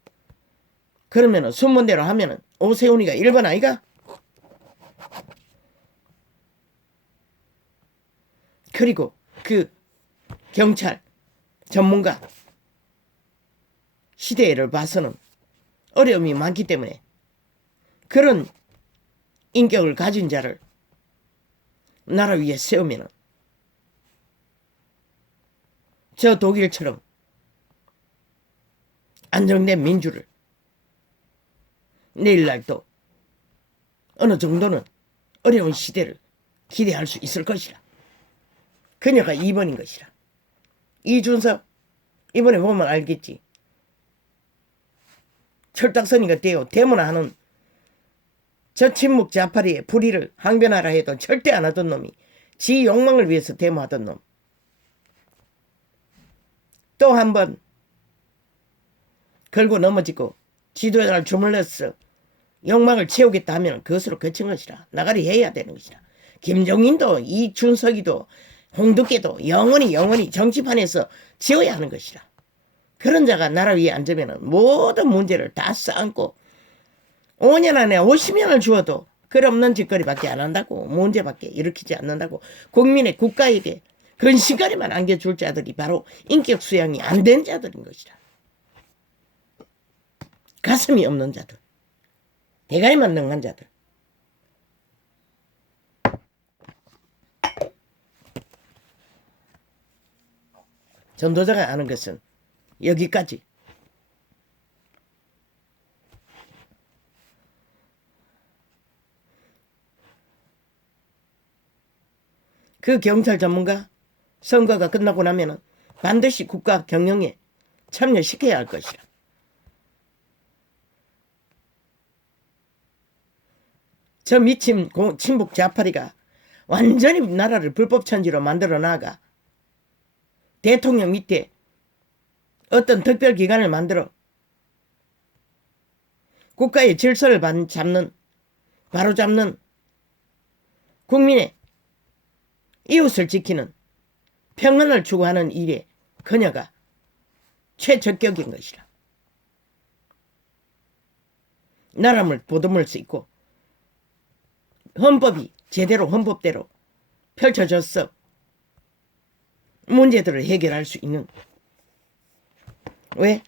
그러면은 순번대로 하면은 오세훈이가 1번 아이가? 그리고 그 경찰 전문가 시대를 봐서는 어려움이 많기 때문에 그런 인격을 가진 자를 나라 위에 세우면은 저 독일처럼 안정된 민주를 내일날 또 어느 정도는 어려운 시대를 기대할 수 있을 것이라. 그녀가 2번인 것이라. 이준석 이번에 보면 알겠지. 철딱서니가 되어 대문하는 저 친묵 자파리의 불의를 항변하라 해도 절대 안 하던 놈이 지 욕망을 위해서 데모하던 놈. 또 한 번 걸고 넘어지고 지도자를 주물렀어 욕망을 채우겠다 하면 그것으로 그친 것이라. 나가리 해야 되는 것이라. 김종인도 이준석이도 홍두깨도 영원히 정치판에서 지어야 하는 것이라. 그런 자가 나라 위에 앉으면 모든 문제를 다 쌓고 5년 안에 50년을 주어도 글 없는 짓거리밖에 안 한다고. 문제밖에 일으키지 않는다고. 국민의 국가에게 근시거리만 안겨줄 자들이 바로 인격 수양이 안 된 자들인 것이라. 가슴이 없는 자들, 대가리만 능한 자들. 전도자가 아는 것은 여기까지. 그 경찰 전문가 선거가 끝나고 나면은 반드시 국가 경영에 참여시켜야 할 것이라. 저 미친 친북 좌파리가 완전히 나라를 불법천지로 만들어 나가 대통령 밑에 어떤 특별기관을 만들어 국가의 질서를 바로잡는 국민의 이웃을 지키는 평안을 추구하는 일에 그녀가 최적격인 것이라. 나라를 보듬을 수 있고 헌법이 제대로 헌법대로 펼쳐져서 문제들을 해결할 수 있는. 왜?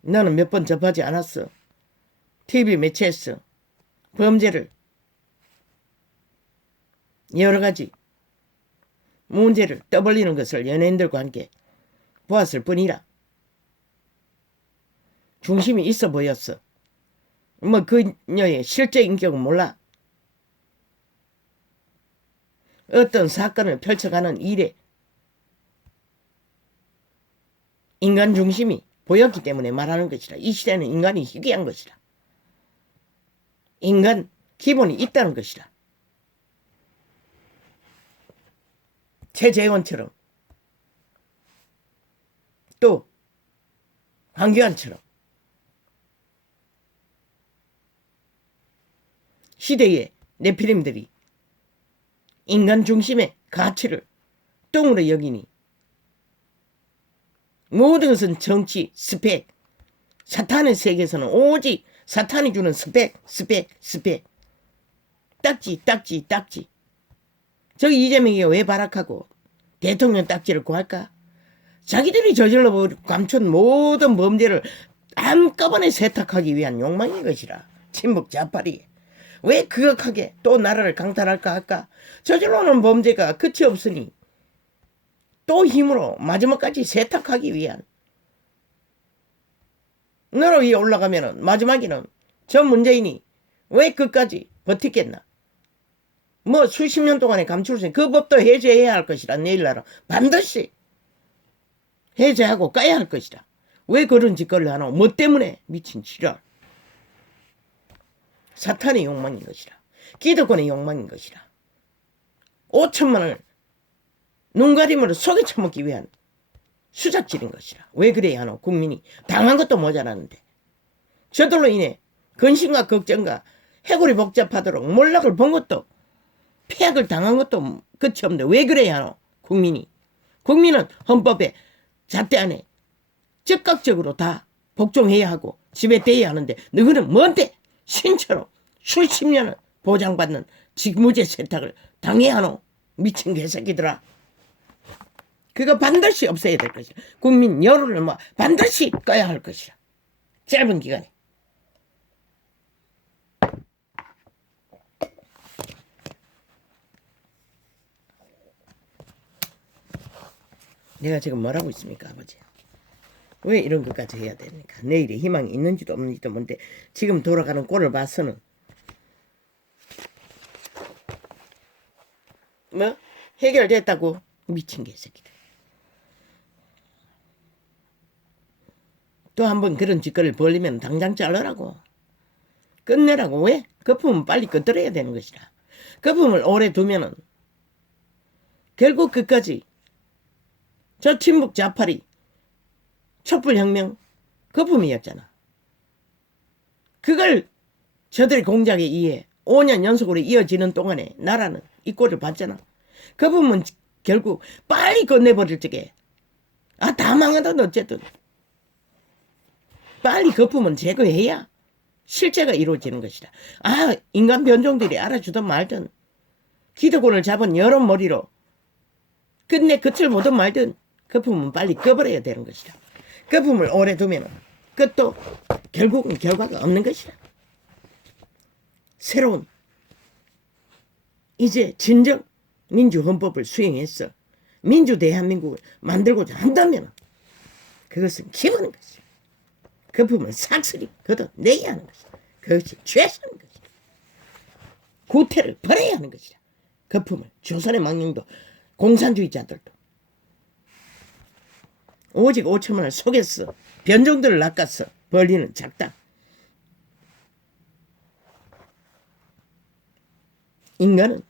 나는 몇 번 접하지 않았어. TV 매체에서 범죄를 여러 가지 문제를 떠벌리는 것을 연예인들과 함께 보았을 뿐이라 중심이 있어 보였어. 뭐 그녀의 실제 인격은 몰라. 어떤 사건을 펼쳐가는 일에 인간 중심이 보였기 때문에 말하는 것이라. 이 시대는 인간이 희귀한 것이라. 인간 기본이 있다는 것이라. 최재원처럼 또 황교안처럼 시대의 네피림들이 인간 중심의 가치를 똥으로 여기니 모든 것은 정치, 스펙. 사탄의 세계에서는 오직 사탄이 주는 스펙. 딱지. 저기 이재명이 왜 발악하고 대통령 딱지를 구할까? 자기들이 저질러 감춘 모든 범죄를 한꺼번에 세탁하기 위한 욕망인 것이라. 친북 좌파리. 왜 그악하게 또 나라를 강탈할까 할까? 저질러는 범죄가 끝이 없으니 또 힘으로 마지막까지 세탁하기 위한. 나라 위에 올라가면은 마지막에는 저 문재인이 왜 끝까지 버티겠나? 뭐 수십 년 동안에 감출 수 있는 그 법도 해제해야 할 것이라. 내일날은 반드시 해제하고 까야 할 것이라. 왜 그런 짓거리를 하나? 뭐 때문에? 미친 지랄. 사탄의 욕망인 것이라. 기득권의 욕망인 것이라. 5천만 원을 눈가림으로 속에 처먹기 위한 수작질인 것이라. 왜 그래야 하노? 국민이 당한 것도 모자라는데 저들로 인해 근심과 걱정과 해골이 복잡하도록 몰락을 본 것도 폐악을 당한 것도 끝이 없는데 왜 그래야 하노? 국민은 헌법에 잣대 안에 즉각적으로 다 복종해야 하고 지배돼야 하는데 너희는 뭔데 신처럼 수십 년을 보장받는 직무제 세탁을 당해야 하노? 미친 개새끼들아. 그거 반드시 없애야 될 것이야. 국민 여론을 반드시 꺼야 할 것이야. 짧은 기간에. 내가 지금 뭐라고 있습니까, 아버지? 왜 이런 것까지 해야 됩니까? 내일에 희망이 있는지도 없는지도 모르는데 지금 돌아가는 꼴을 봐서는 뭐? 해결됐다고? 미친 개새끼들. 또 한 번 그런 짓거리를 벌리면 당장 잘라라고. 끝내라고. 왜? 거품은 빨리 끄들어야 되는 것이라. 거품을 오래 두면은 결국 끝까지 저 친북 좌파리 촛불혁명 거품이었잖아. 그걸 저들의 공작에 의해 5년 연속으로 이어지는 동안에 나라는 이 꼴을 봤잖아. 거품은 결국 빨리 끝내버릴 적에 다 망하든 어쨌든 빨리 거품은 제거해야 실제가 이루어지는 것이다. 인간 변종들이 알아주든 말든 기득권을 잡은 여러 머리로 끝내 끝을 보든 말든 거품은 빨리 꺼버려야 되는 것이다. 거품을 오래 두면 끝도 결국은 결과가 없는 것이다. 새로운 이제 진정 민주헌법을 수행해서 민주 대한민국을 만들고자 한다면 그것은 기본인 것이다. 거품을 싹쓸이 걷어내야 하는 것이다. 그것이 최선인 것이다. 구태를 버려야 하는 것이다. 거품을 조선의 망령도 공산주의자들도 오직 5천만을 속였어. 변종들을 낚았어. 벌리는 작당. 인간은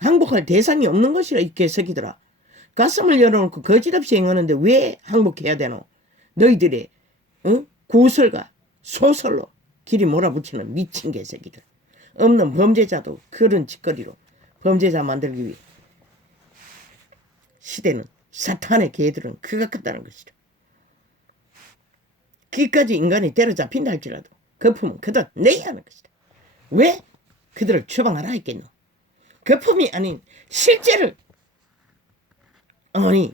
항복할 대상이 없는 것이라 이 개새끼들아. 가슴을 열어놓고 거짓없이 행하는데 왜 항복해야 되노? 너희들의 구설과 소설로 길이 몰아붙이는 미친 개새끼들. 없는 범죄자도 그런 짓거리로 범죄자 만들기 위해 시대는 사탄의 개들은 그가 같다는 것이다. 기까지 인간이 때려잡힌다 할지라도 거품은 그들 내야 하는 것이다. 왜 그들을 처방하라 했겠노? 거품이 아닌 실제를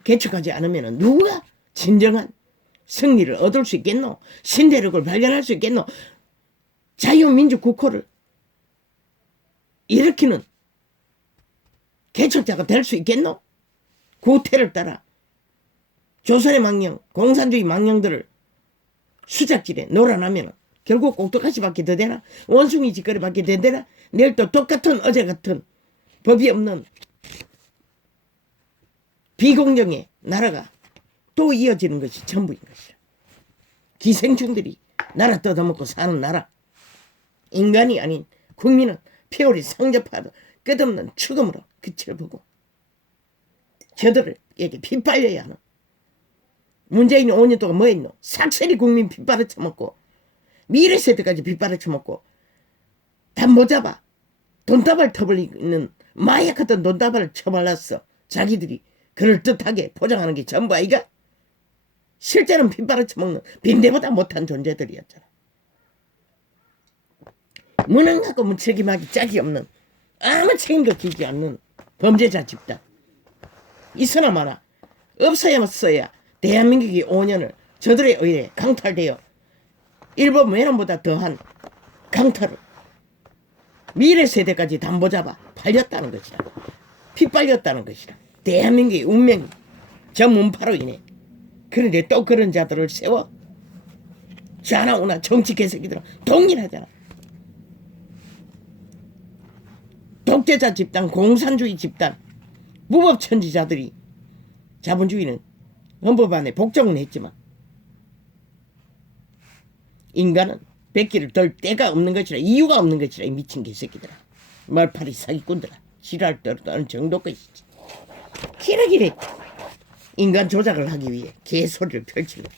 개척하지 않으면 누가 진정한 승리를 얻을 수 있겠노? 신대륙을 발견할 수 있겠노? 자유민주국호를 일으키는 개척자가 될 수 있겠노? 구태를 따라 조선의 망령, 공산주의 망령들을 수작질에 놀아나면 결국 꼭두가시밖에 더 되나? 원숭이 짓거리밖에 더 되나? 내일 또 똑같은 어제 같은 법이 없는 비공정의 나라가 또 이어지는 것이 전부인 것이라. 기생충들이 나라 뜯어먹고 사는 나라. 인간이 아닌 국민은 표울이 상접하듯 끝없는 죽음으로 끝을 보고 저들에게 빗발려야 하는. 문재인이 5년 동안 뭐 했노? 삭슬이 국민 빗발을 쳐먹고 미래 세대까지 빗발을 쳐먹고 담보잡아 돈다발 터벌리는 마약 같은 돈다발을 쳐발랐어. 자기들이 그럴듯하게 포장하는 게 전부 아이가? 실제는 빗발을 쳐먹는 빈대보다 못한 존재들이었잖아. 무능하고 무책임하기 짝이 없는 아무 책임도 지지 않는 범죄자 집단. 있으나 마나 없어야 대한민국이 5년을 저들에 의해 강탈되어 일본 외놈보다 더한 강탈을 미래 세대까지 담보잡아 팔렸다는 것이다. 핏발렸다는 것이다. 대한민국의 운명이 저 문파로 인해. 그런데 또 그런 자들을 세워 좌나우나 정치 개새끼들은 동일하잖아. 독재자 집단, 공산주의 집단, 무법천지자들이 자본주의는 헌법 안에 복종은 했지만 인간은 백기를 덜 때가 없는 것이라, 이유가 없는 것이라. 이 미친 개새끼들아, 말파리 사기꾼들아, 지랄 떨어뜨는 정도 것이지. 기러기래 인간 조작을 하기 위해 개소리를 펼치고.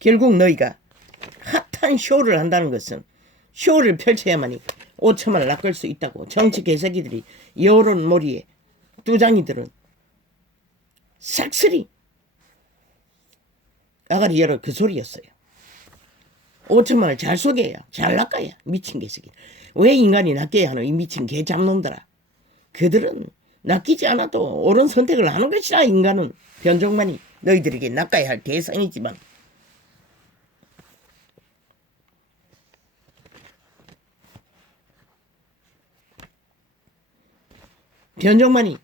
결국 너희가 핫한 쇼를 한다는 것은 쇼를 펼쳐야만이 5천만을 낚을 수 있다고 정치 개새끼들이 여론몰이에 뚜장이들은 싹쓸이 아가리 열어 그 소리였어요. 5천만 원을 잘 속여야 잘 낚아야 미친 개새끼. 왜 인간이 낚여야 하노 이 미친 개 잡놈들아. 그들은 낚이지 않아도 옳은 선택을 하는 것이라. 인간은 변종만이 너희들에게 낚아야 할 대상이지만 변종만이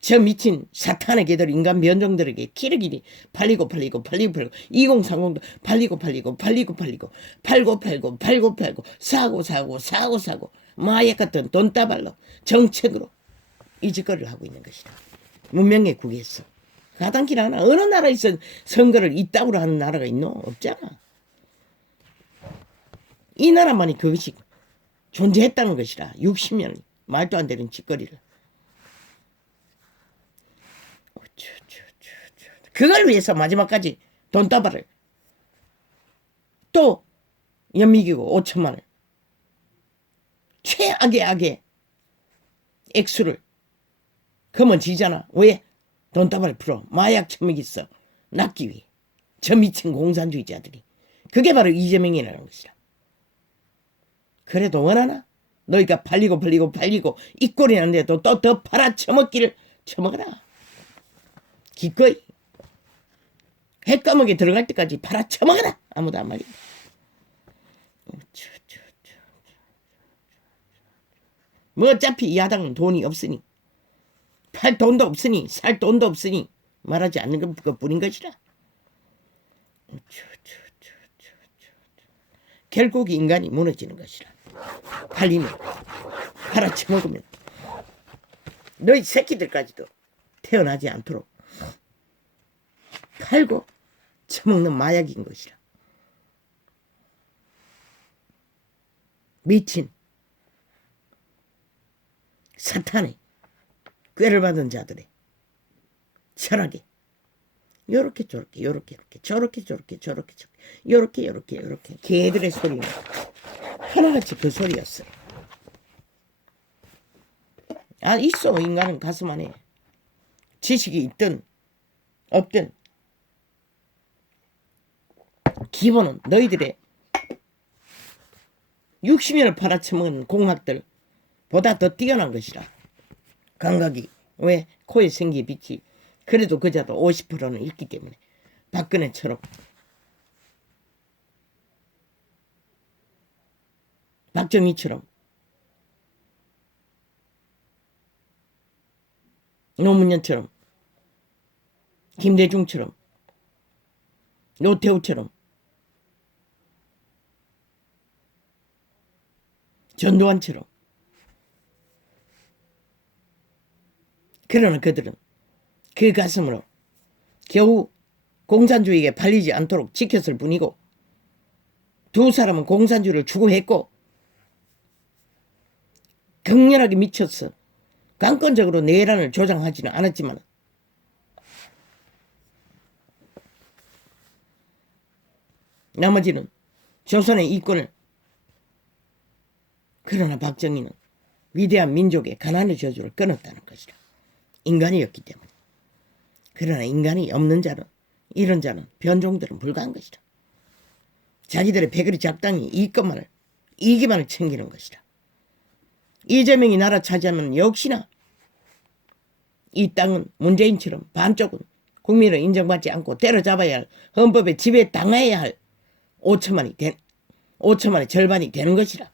저 미친 사탄의 개들 인간 변종들에게 기르기리 팔리고 2030도 팔리고 팔고 사고 마약 같은 돈다발로 정책으로 이 짓거리를 하고 있는 것이다. 문명의 국에서 가당길 하나 어느 나라에서 선거를 이따구로 하는 나라가 있노? 없잖아. 이 나라만이 그것이 존재했다는 것이라. 60년 말도 안 되는 짓거리를. 그걸 위해서 마지막까지 돈다발을 또 연미기고 5천만 원 최악의 악의 액수를 그러면 지잖아. 왜? 돈다발을 풀어 마약 처먹이 있어 낚기 위해. 저 미친 공산주의자들이. 그게 바로 이재명이라는 것이라. 그래도 원하나? 너희가 팔리고 이 꼴이 났는데도 또 더 팔아 처먹기를 처먹어라. 기꺼이 핵감옥에 들어갈 때까지 팔아 처먹어라. 아무도 안 말린다. 뭐 어차피 이 야당은 돈이 없으니 팔 돈도 없으니 살 돈도 없으니 말하지 않는 것뿐인 것이라. 결국 인간이 무너지는 것이라. 팔리면 팔아 처먹으면 너희 새끼들까지도 태어나지 않도록 팔고 처먹는 마약인 것이라. 미친 사탄의 꾀를 받은 자들의 철학이 요렇게 저렇게 요렇게 개들의 소리가 하나같이 그 소리였어요. 아 있어. 인간은 가슴 안에 지식이 있든 없든 기본은 너희들의 60년을 팔아쳐먹은 공학들 보다 더 뛰어난 것이라. 감각이 왜 코에 생기 빛이 그래도 그자도 50%는 있기 때문에 박근혜처럼 박정희처럼 노무현처럼 김대중처럼 노태우처럼 전두환처럼. 그러나 그들은 그 가슴으로 겨우 공산주의에 팔리지 않도록 지켰을 뿐이고 두 사람은 공산주의를 추구했고 격렬하게 미쳤어. 강권적으로 내란을 조장하지는 않았지만 나머지는 조선의 이권을. 그러나 박정희는 위대한 민족의 가난의 저주를 끊었다는 것이라. 인간이었기 때문에. 그러나 인간이 없는 자는 이런 자는 변종들은 불가한 것이라. 자기들의 배그리 작당이 이기만을 챙기는 것이라. 이재명이 나라 차지하면 역시나 이 땅은 문재인처럼 반쪽은 국민을 인정받지 않고 때려잡아야 할 헌법의 지배에 당해야 할 5천만의 절반이 되는 것이라.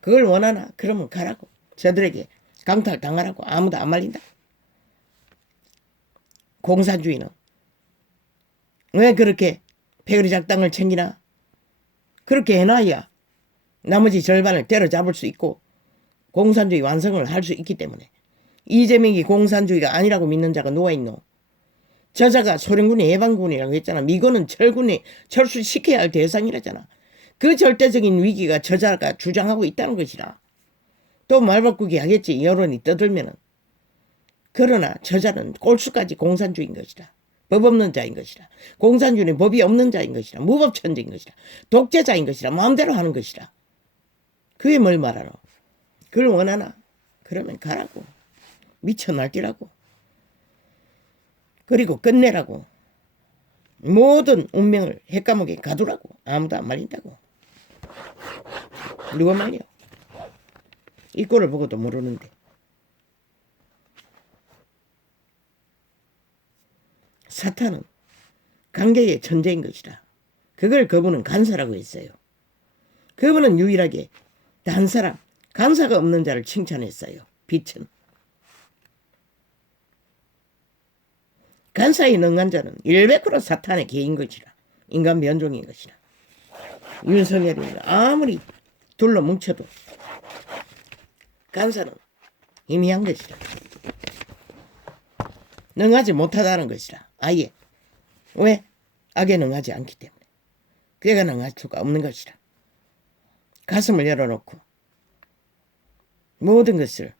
그걸 원하나? 그러면 가라고. 저들에게 강탈당하라고. 아무도 안 말린다. 공산주의는 왜 그렇게 배그리 작당을 챙기나? 그렇게 해놔야 나머지 절반을 때려잡을 수 있고 공산주의 완성을 할 수 있기 때문에. 이재명이 공산주의가 아니라고 믿는 자가 누가 있노? 저자가 소련군의 해방군이라고 했잖아. 미군은 철수시켜야 할 대상이라잖아. 그 절대적인 위기가 저자가 주장하고 있다는 것이라. 또 말 바꾸기 하겠지. 여론이 떠들면은. 그러나 저자는 꼴수까지 공산주의인 것이라. 법 없는 자인 것이라. 공산주의는 법이 없는 자인 것이라. 무법천지인 것이라. 독재자인 것이라. 마음대로 하는 것이라. 그게 뭘 말하노? 그걸 원하나? 그러면 가라고. 미쳐 날뛰라고. 그리고 끝내라고. 모든 운명을 핵감옥에 가두라고. 아무도 안 말린다고. 누가 말려? 이 꼴을 보고도 모르는데. 사탄은 관계의 천재인 것이다. 그걸 그분은 간사라고 했어요. 그분은 유일하게 단 사람, 간사가 없는 자를 칭찬했어요. 빛은. 간사에 능한 자는 100% 사탄의 개인 것이라. 인간 면종인 것이라. 윤석열이 아무리 둘러 뭉쳐도 간사는 희미한 것이라. 능하지 못하다는 것이라. 아예. 왜? 악에 능하지 않기 때문에. 그가 능할 수가 없는 것이라. 가슴을 열어놓고 모든 것을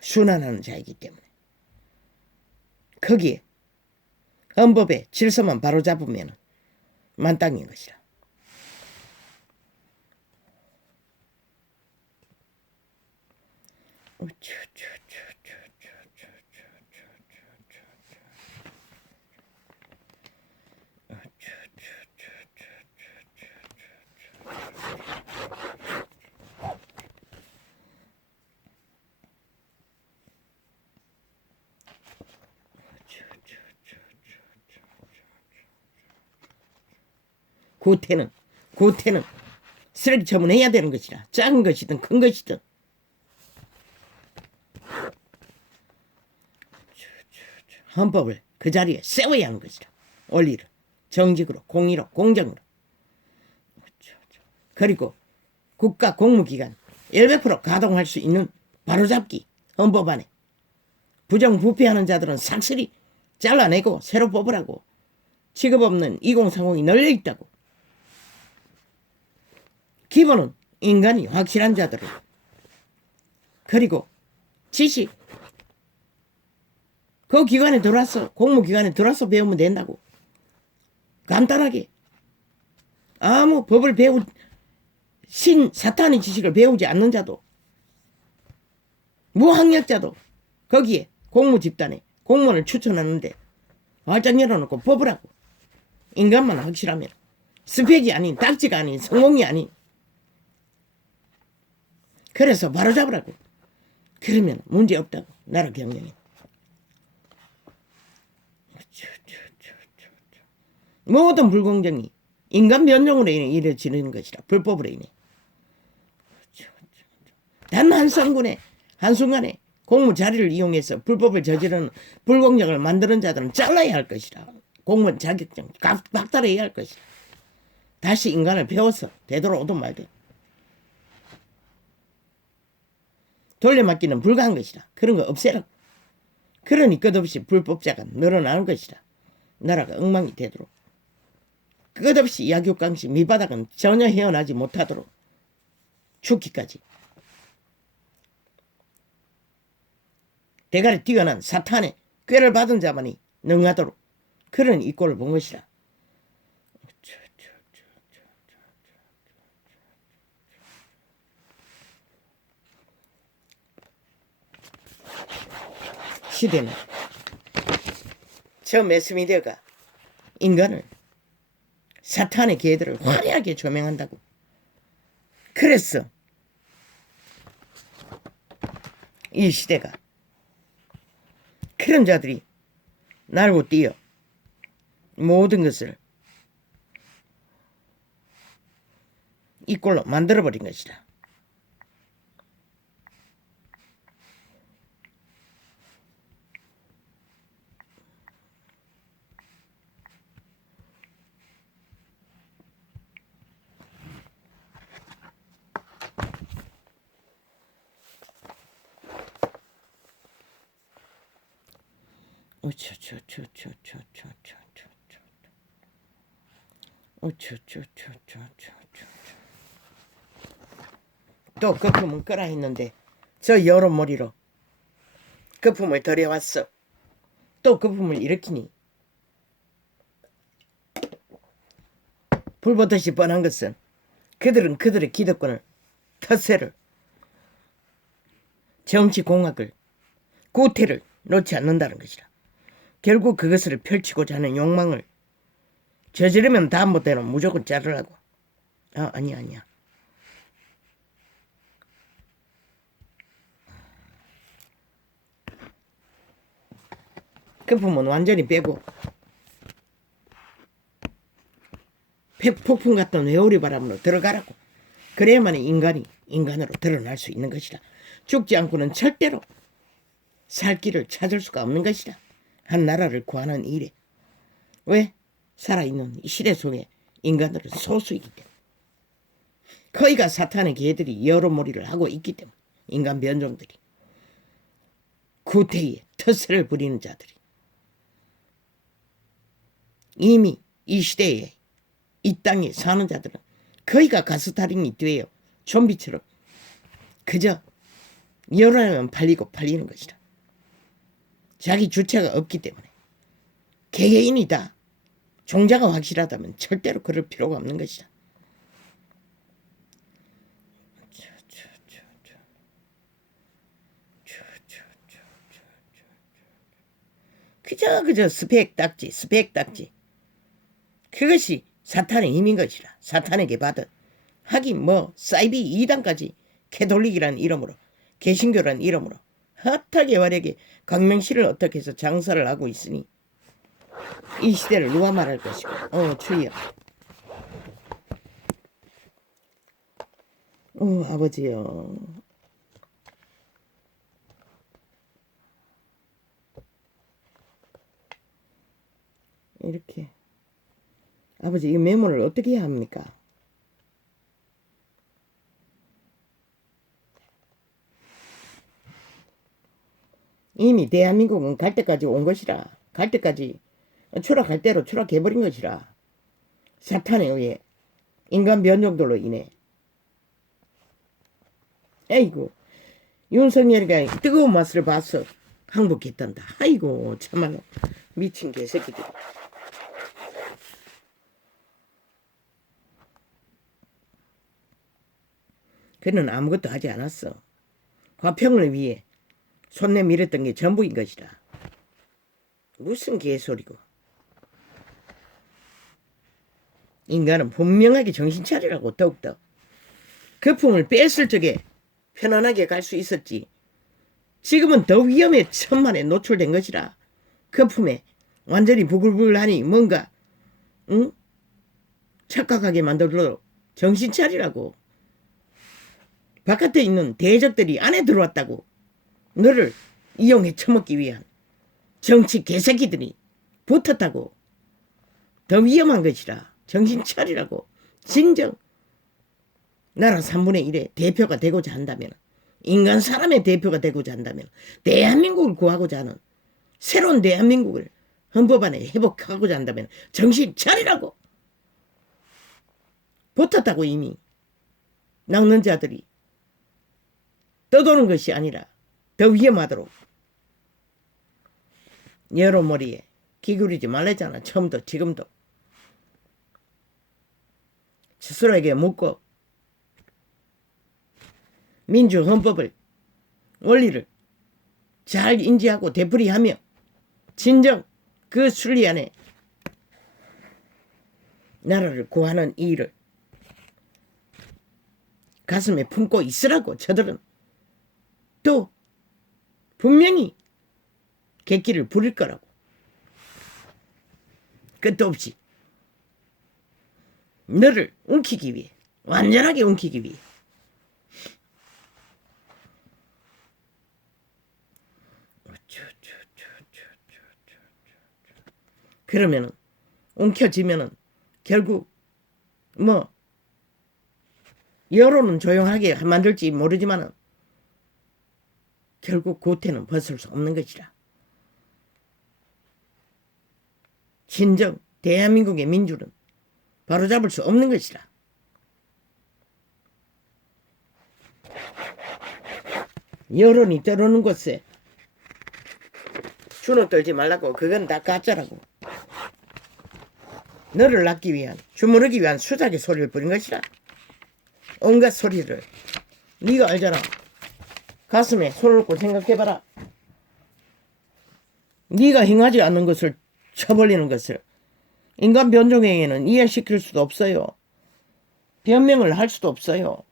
순환하는 자이기 때문에. 거기에 헌법의 질서만 바로잡으면 만땅인 것이라. 고태는 쓰레기 처분해야 되는 것이라. 작은 것이든 큰 것이든. 헌법을 그 자리에 세워야 하는 것이라. 원리를. 정직으로, 공의로, 공정으로. 그리고 국가 공무기관 100% 가동할 수 있는 바로잡기. 헌법 안에. 부정부패하는 자들은 삭슬이 잘라내고 새로 뽑으라고. 직업 없는 2030이 널려있다고. 기본은 인간이 확실한 자들을. 그리고 지식. 그 기관에 들어와서, 공무기관에 들어와서 배우면 된다고. 간단하게. 아무 법을 사탄의 지식을 배우지 않는 자도, 무학력자도 거기에 공무집단에 공무원을 추천하는데 활짝 열어놓고 뽑으라고. 인간만 확실하면. 스펙이 아닌, 딱지가 아닌, 성공이 아닌. 그래서 바로잡으라고. 그러면 문제 없다고. 나라 경영에. 모든 불공정이 인간 변종으로 인해 이루어지는 것이라. 불법으로 인해. 단 한순간에 공무 자리를 이용해서 불법을 저지르는 불공정을 만드는 자들은 잘라야 할 것이라. 공무원 자격증 박탈해야 할 것이라. 다시 인간을 배워서 되돌아오든 말든. 돌려막기는 불가한 것이라. 그런 거 없애라. 그러니 끝없이 불법자가 늘어나는 것이라. 나라가 엉망이 되도록. 끝없이 약육강식 밑바닥은 전혀 헤어나지 못하도록. 죽기까지. 대가리 뛰어난 사탄의 꾀를 받은 자만이 능하도록. 그런 이 꼴을 본 것이라. 시대는 저 매스미디어가 인간을 사탄의 개들을 화려하게 조명한다고. 그래서 이 시대가 그런 자들이 날고 뛰어 모든 것을 이 꼴로 만들어버린 것이다. 또 거품은 끄라 했는데 저 여론몰이로 거품을 들여왔어. 또 거품을 일으키니 불보듯이 뻔한 것은 그들은 그들의 기득권을, 텃세를, 정치공학을, 구태를 놓지 않는다는 것이라. 결국 그것을 펼치고자 하는 욕망을 저지르면 다음부터는 무조건 자르라고. 아니야. 거품은 완전히 빼고 폭풍 같은 회오리 바람으로 들어가라고. 그래야만 인간이 인간으로 드러날 수 있는 것이다. 죽지 않고는 절대로 살 길을 찾을 수가 없는 것이다. 한 나라를 구하는 일에. 왜? 살아있는 이 시대 속에 인간들은 소수이기 때문에. 거의가 사탄의 개들이 여러몰이를 하고 있기 때문에. 인간 변종들이. 구태의 터세를 부리는 자들이. 이미 이 시대에 이 땅에 사는 자들은 거의가 가스타링이 되어 좀비처럼 그저 열어야만 팔리는 것이다. 자기 주체가 없기 때문에. 개개인이 다 종자가 확실하다면 절대로 그럴 필요가 없는 것이다. 그저 스펙 딱지. 그것이 사탄의 힘인 것이라. 사탄에게 받은. 하긴 사이비 이단까지 캐톨릭이라는 이름으로, 개신교라는 이름으로 헛하게 화려하게 광명시를 어떻게 해서 장사를 하고 있으니 이 시대를 누가 말할 것이고. 주여. 아버지요. 이렇게. 아버지, 이 메모를 어떻게 해야 합니까? 이미 대한민국은 갈 때까지 온 것이라. 갈 때까지 추락할 대로 추락해버린 것이라. 사탄에 의해 인간 변종들로 인해. 아이고, 윤석열이가 뜨거운 맛을 봐서 항복했단다. 아이고, 참말로 미친 개새끼들. 그는 아무것도 하지 않았어. 화평을 위해 손 내밀었던 게 전부인 것이다. 무슨 개소리고. 인간은 분명하게 정신 차리라고. 더욱더 거품을 뺐을 적에 편안하게 갈 수 있었지. 지금은 더 위험에 천만에 노출된 것이라. 거품에 완전히 부글부글하니 뭔가 착각하게 만들도록 정신 차리라고. 바깥에 있는 대적들이 안에 들어왔다고. 너를 이용해 처먹기 위한 정치 개새끼들이 붙었다고. 더 위험한 것이라. 정신 차리라고. 진정 나라 3분의 1의 대표가 되고자 한다면, 인간 사람의 대표가 되고자 한다면, 대한민국을 구하고자 하는 새로운 대한민국을 헌법 안에 회복하고자 한다면 정신 차리라고. 붙었다고. 이미 낚는 자들이 떠도는 것이 아니라 더 위험하도록. 여러머리에 기울이지 말랬잖아. 처음부터 지금도. 스스로에게 묻고 민주헌법을, 원리를 잘 인지하고 되풀이하며 진정 그 순리 안에 나라를 구하는 이 일을 가슴에 품고 있으라고. 저들은 또 분명히 객기를 부릴 거라고. 끝도 없이 너를 움키기 위해, 완전하게 움키기 위해. 그러면은 움켜쥐면은 결국 여론은 조용하게 만들지 모르지만은 결국 고태는 벗을 수 없는 것이라. 진정 대한민국의 민주는 바로잡을 수 없는 것이라. 여론이 떠오르는 곳에 주눅 떨지 말라고. 그건 다 가짜라고. 너를 낳기 위한, 주무르기 위한 수작의 소리를 부린 것이라. 온갖 소리를 네가 알잖아. 가슴에 손을 얹고 생각해봐라. 네가 행하지 않는 것을 쳐버리는 것을 인간 변종행위는 이해시킬 수도 없어요. 변명을 할 수도 없어요.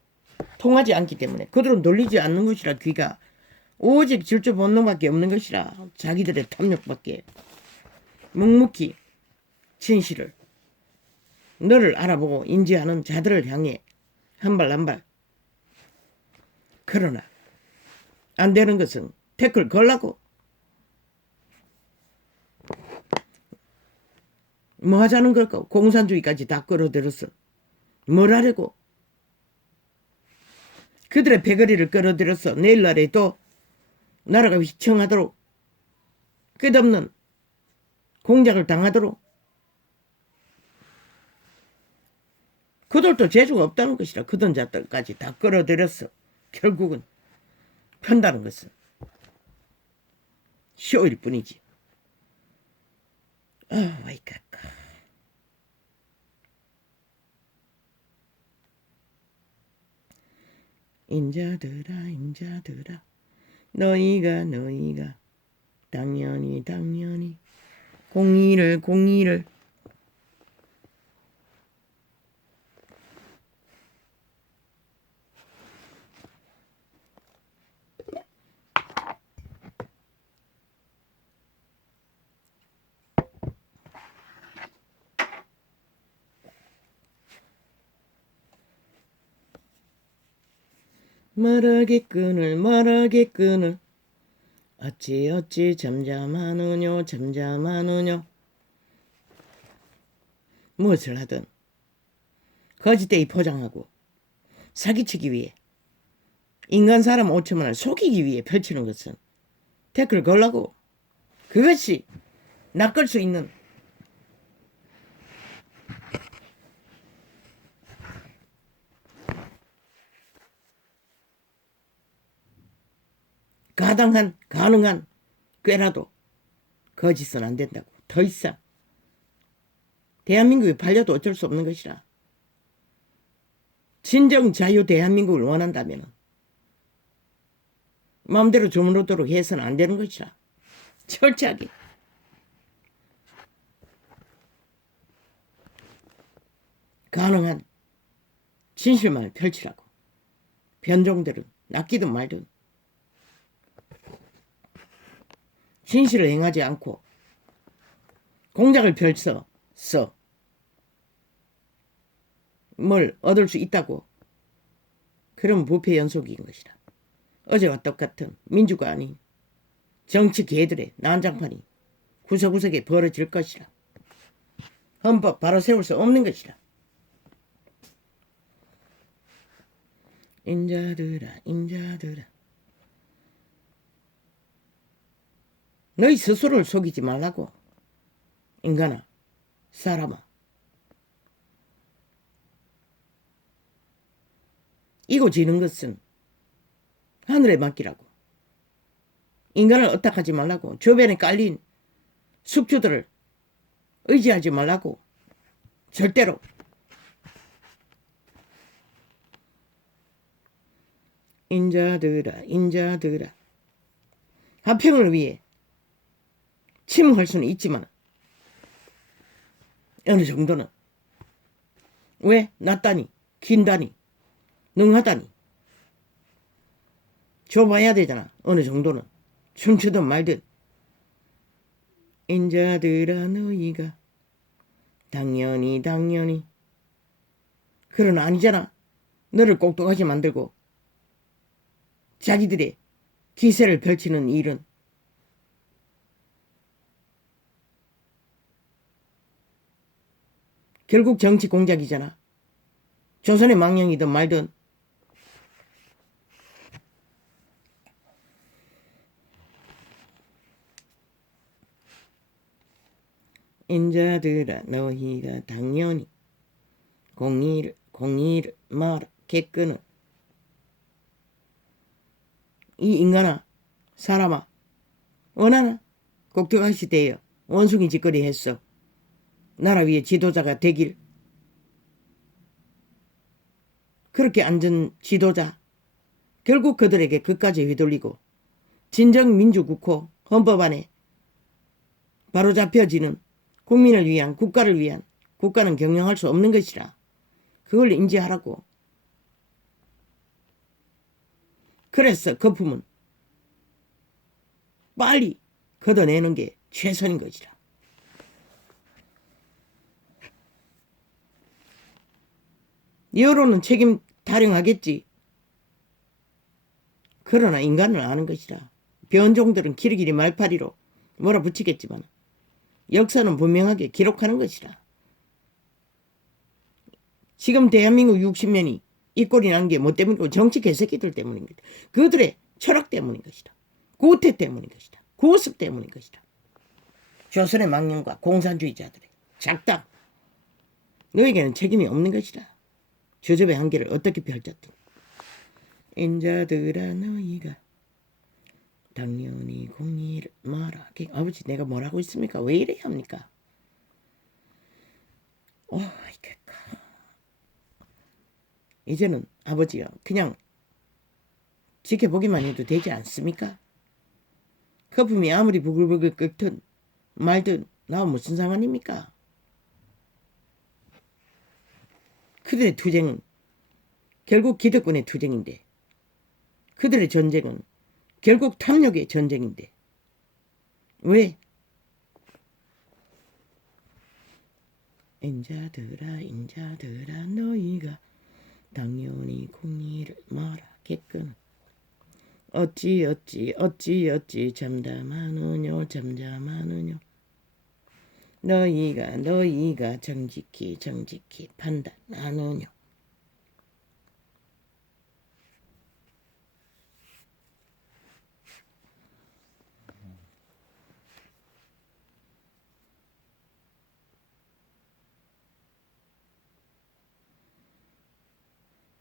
통하지 않기 때문에 그들은 놀리지 않는 것이라 귀가 오직 질주 본능밖에 없는 것이라 자기들의 탐욕밖에 묵묵히 진실을 너를 알아보고 인지하는 자들을 향해 한 발 한 발. 그러나 안 되는 것은 태클 걸라고 뭐 하자는 걸까? 공산주의까지 다 끌어들였어. 뭘 하려고? 그들의 패거리를 끌어들였어. 내일날에 또 나라가 휘청하도록 끝없는 공작을 당하도록. 그들도 재주가 없다는 것이라 그던 자들까지 다 끌어들였어. 결국은 편다는 것은 쇼일 뿐이지. 와이까까. 인자들아 너희가 당연히 공의를 말하게 끈을 어찌 잠잠하느뇨 무엇을 하든 거짓되이 포장하고 사기치기 위해 인간 사람 5천만을 속이기 위해 펼치는 것은 태클 걸라고. 그것이 낚을 수 있는 가능한 꾀라도 거짓은 안 된다고. 더 이상 대한민국이 팔려도 어쩔 수 없는 것이라. 진정 자유 대한민국을 원한다면 마음대로 주문하도록 해서는 안 되는 것이라. 철저하게 가능한 진실만을 펼치라고. 변종들은 낚이든 말든 진실을 행하지 않고 공작을 펼쳐 뭘 얻을 수 있다고. 그럼 부패 연속인 것이라. 어제와 똑같은 민주가 아닌 정치 개들의 난장판이 구석구석에 벌어질 것이라. 헌법 바로 세울 수 없는 것이라. 인자들아 너희 스스로를 속이지 말라고. 인간아, 사람아, 이고 지는 것은 하늘에 맡기라고. 인간을 어떡하지 말라고. 주변에 깔린 숙주들을 의지하지 말라고. 절대로. 인자들아 화평을 위해 침묵할 수는 있지만 어느 정도는 왜 낫다니 긴다니 능하다니 줘봐야 되잖아. 어느 정도는 춤추든 말든. 인자들아 너희가 당연히 그러나 아니잖아. 너를 꼭똑하게 만들고 자기들의 기세를 펼치는 일은 결국 정치 공작이잖아. 조선의 망령이든 말든. 인자들아 너희가 당연히 공의를 말하겠거늘. 이 인간아, 사람아, 원하나? 꼭두각시 되어 원숭이 짓거리 했어. 나라 위에 지도자가 되길. 그렇게 앉은 지도자, 결국 그들에게 그까지 휘둘리고 진정 민주국호 헌법 안에 바로잡혀지는 국민을 위한 국가를 위한 국가는 경영할 수 없는 것이라. 그걸 인지하라고. 그래서 거품은 빨리 걷어내는 게 최선인 것이라. 여론은 책임 타령하겠지. 그러나 인간을 아는 것이라. 변종들은 길이길이 말파리로 몰아붙이겠지만 역사는 분명하게 기록하는 것이라. 지금 대한민국 60년이 이 꼴이 난 게 뭐 때문이고 정치 개새끼들 때문인 것이다. 그들의 철학 때문인 것이다. 고태 때문인 것이다. 고습 때문인 것이다. 조선의 망령과 공산주의자들의 작당. 너에게는 책임이 없는 것이다. 저접의 한계를 어떻게 펼쳤든. 인자들아 너희가 당연히 공의를 말아. 아버지 내가 뭐라고 있습니까? 왜 이래야 합니까? 이제는 아버지가 그냥 지켜보기만 해도 되지 않습니까? 거품이 아무리 부글부글 끓든 말든 나와 무슨 상관입니까? 그들의 투쟁은 결국 기득권의 투쟁인데, 그들의 전쟁은 결국 탐욕의 전쟁인데, 왜? 인자들아 너희가 당연히 공의를 말하겠군. 어찌 잠잠하느뇨. 너희가 정직히 판단하느뇨.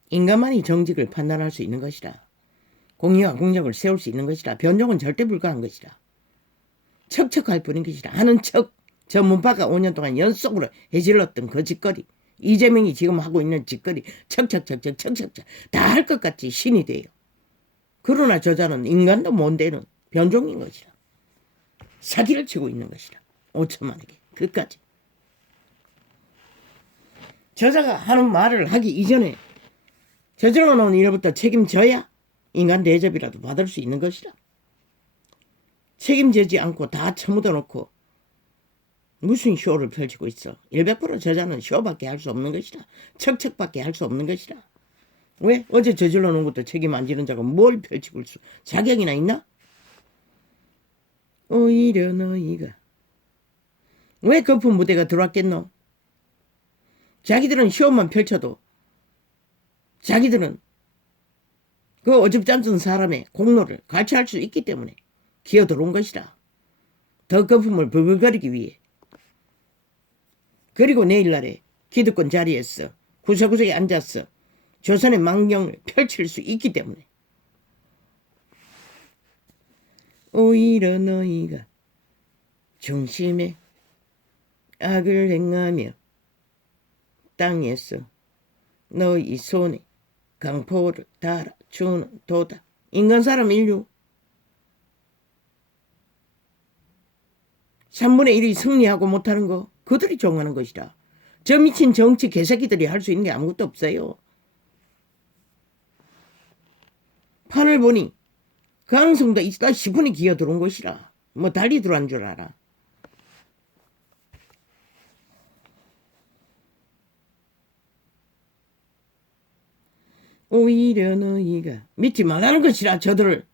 인간만이 정직을 판단할 수 있는 것이라. 공의와 공정을 세울 수 있는 것이라. 변종은 절대 불가한 것이라. 척척할 뿐인 것이라. 하는 척. 저 문파가 5년 동안 연속으로 해질렀던 그 짓거리. 이재명이 지금 하고 있는 짓거리. 척척 다 할 것 같이 신이 돼요. 그러나 저자는 인간도 못 되는 변종인 것이라. 사기를 치고 있는 것이라. 5천만에게. 그까지. 저자가 하는 말을 하기 이전에 저질러 놓은 일부터 책임져야 인간 대접이라도 받을 수 있는 것이라. 책임지지 않고 다 처묻어 놓고 무슨 쇼를 펼치고 있어. 100% 저자는 쇼밖에 할 수 없는 것이라. 척척밖에 할 수 없는 것이라. 왜? 어제 저질러 놓은 것도 책임 안 지는 자가 뭘 펼치고 있어. 자격이나 있나? 오히려 너희가 왜 거품 무대가 들어왔겠노? 자기들은 쇼만 펼쳐도 자기들은 그 어줍잖은 사람의 공로를 갈취할 수 있기 때문에 기어들어온 것이라. 더 거품을 불불거리기 위해. 그리고 내일날에 기득권 자리에서 구석구석에 앉아서 조선의 망령을 펼칠 수 있기 때문에. 오히려 너희가 중심에 악을 행하며 땅에서 너희 손에 강포를 달아주는 도다. 인간사람 인류 3분의 1이 승리하고 못하는 거 그들이 정하는 것이라. 저 미친 정치 개새끼들이 할 수 있는 게 아무것도 없어요. 판을 보니 강성도 있다 싶으니 기어 들어온 것이라. 뭐 달리 들어온 줄 알아. 오히려 너희가 믿지 말라는 것이라. 저들을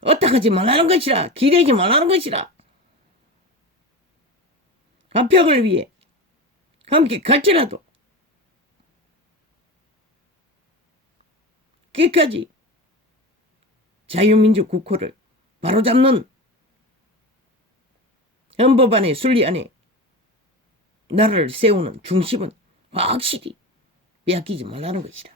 어떡하지 말라는 것이라. 기대지 말라는 것이라. 합평을 위해 함께 갈지라도 끝까지 자유민주 국호를 바로잡는 헌법 안에 순리 안에 나라를 세우는 중심은 확실히 빼앗기지 말라는 것이다.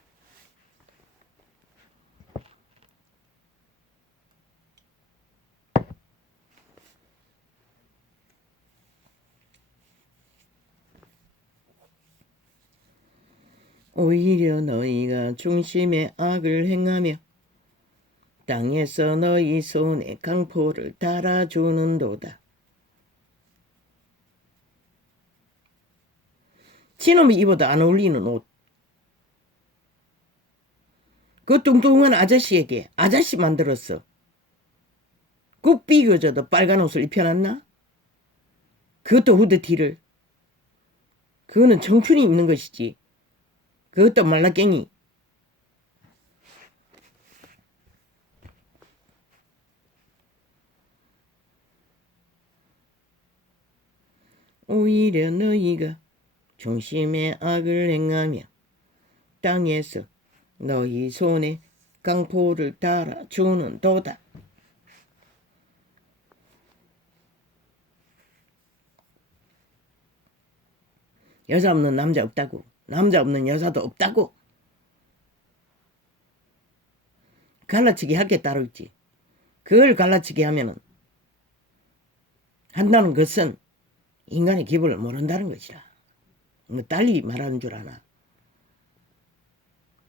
오히려 너희가 중심에 악을 행하며 땅에서 너희 손에 강포를 달아주는도다. 지놈이 입어도 안 어울리는 옷. 그 뚱뚱한 아저씨에게 아저씨 만들었어. 꼭 비교져도 빨간 옷을 입혀놨나? 그것도 후드티를. 그거는 청춘이 입는 것이지. 그것도 말라깽이. 오히려 너희가 중심의 악을 행하며 땅에서 너희 손에 강포를 달아주는 도다. 여자 없는 남자 없다고. 남자 없는 여자도 없다고. 갈라치기 할 게 따로 있지. 그걸 갈라치기 하면은 한다는 것은 인간의 기본을 모른다는 것이라. 뭐 딸리 말하는 줄 아나.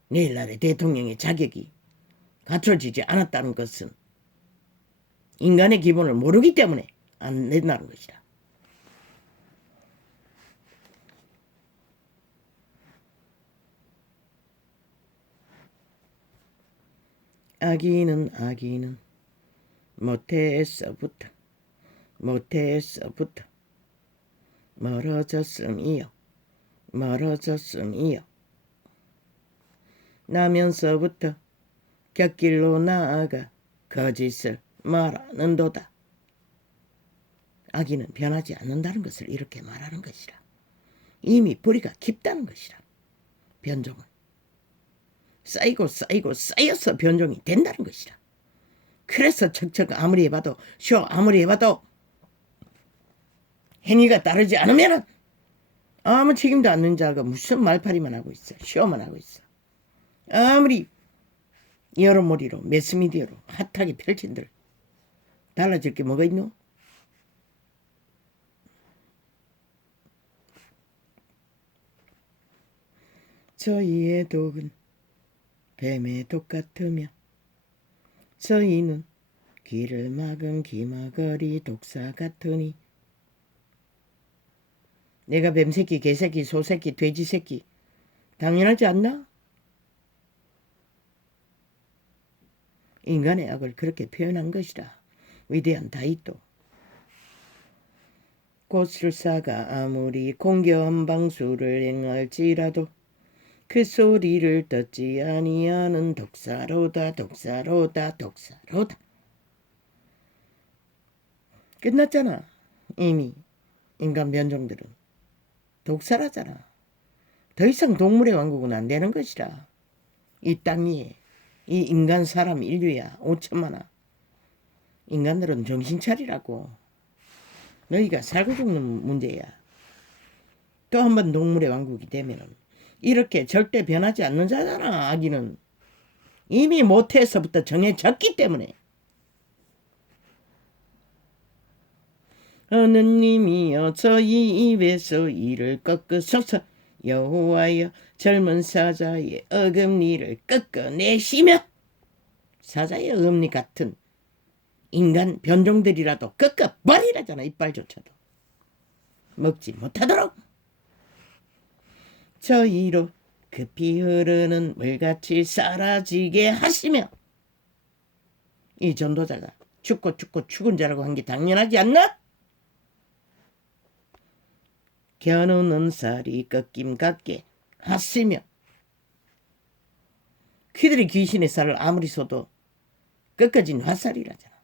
내일날의 대통령의 자격이 갖춰지지 않았다는 것은 인간의 기본을 모르기 때문에 안 된다는 것이라. 아기는 못해서부터 멀어졌음이요. 나면서부터 곁길로 나아가 거짓을 말하는도다. 아기는 변하지 않는다는 것을 이렇게 말하는 것이라. 이미 뿌리가 깊다는 것이라. 변종은 쌓여서 변종이 된다는 것이라. 그래서 척척 아무리 해봐도 아무리 해봐도 행위가 따르지 않으면 아무 책임도 않는 자가 무슨 말파리만 하고 있어. 쇼만 하고 있어. 아무리 여러머리로 매스미디어로 핫하게 펼친들 달라질 게 뭐가 있노? 저희의 독은 뱀의 독 같으며 저희는 귀를 막은 기마거리 독사 같으니. 내가 뱀새끼, 개새끼, 소새끼, 돼지새끼 당연하지 않나? 인간의 악을 그렇게 표현한 것이라. 위대한 다윗도. 고술사가 아무리 공경한 방수를 행할지라도 그 소리를 듣지 아니하는 독사로다. 끝났잖아. 이미 인간 변종들은 독사라잖아. 더 이상 동물의 왕국은 안 되는 것이라. 이 땅 위에 이 인간 사람 인류야 5천만아. 인간들은 정신 차리라고. 너희가 살고 죽는 문제야. 또 한 번 동물의 왕국이 되면은 이렇게 절대 변하지 않는 자잖아. 아기는 이미 모태에서부터 정해졌기 때문에. 하느님이여 저희 입에서 이를 꺾으소서. 여호와여 젊은 사자의 어금니를 꺾어내시며. 사자의 어금니 같은 인간 변종들이라도 꺾어버리라잖아. 이빨조차도 먹지 못하도록. 저희로 급히 흐르는 물같이 사라지게 하시며. 이 전도자가 죽고 죽은 자라고 한 게 당연하지 않나? 겨누는 살이 꺾임 같게 하시며. 그들이 귀신의 살을 아무리 쏘도 꺾어진 화살이라잖아.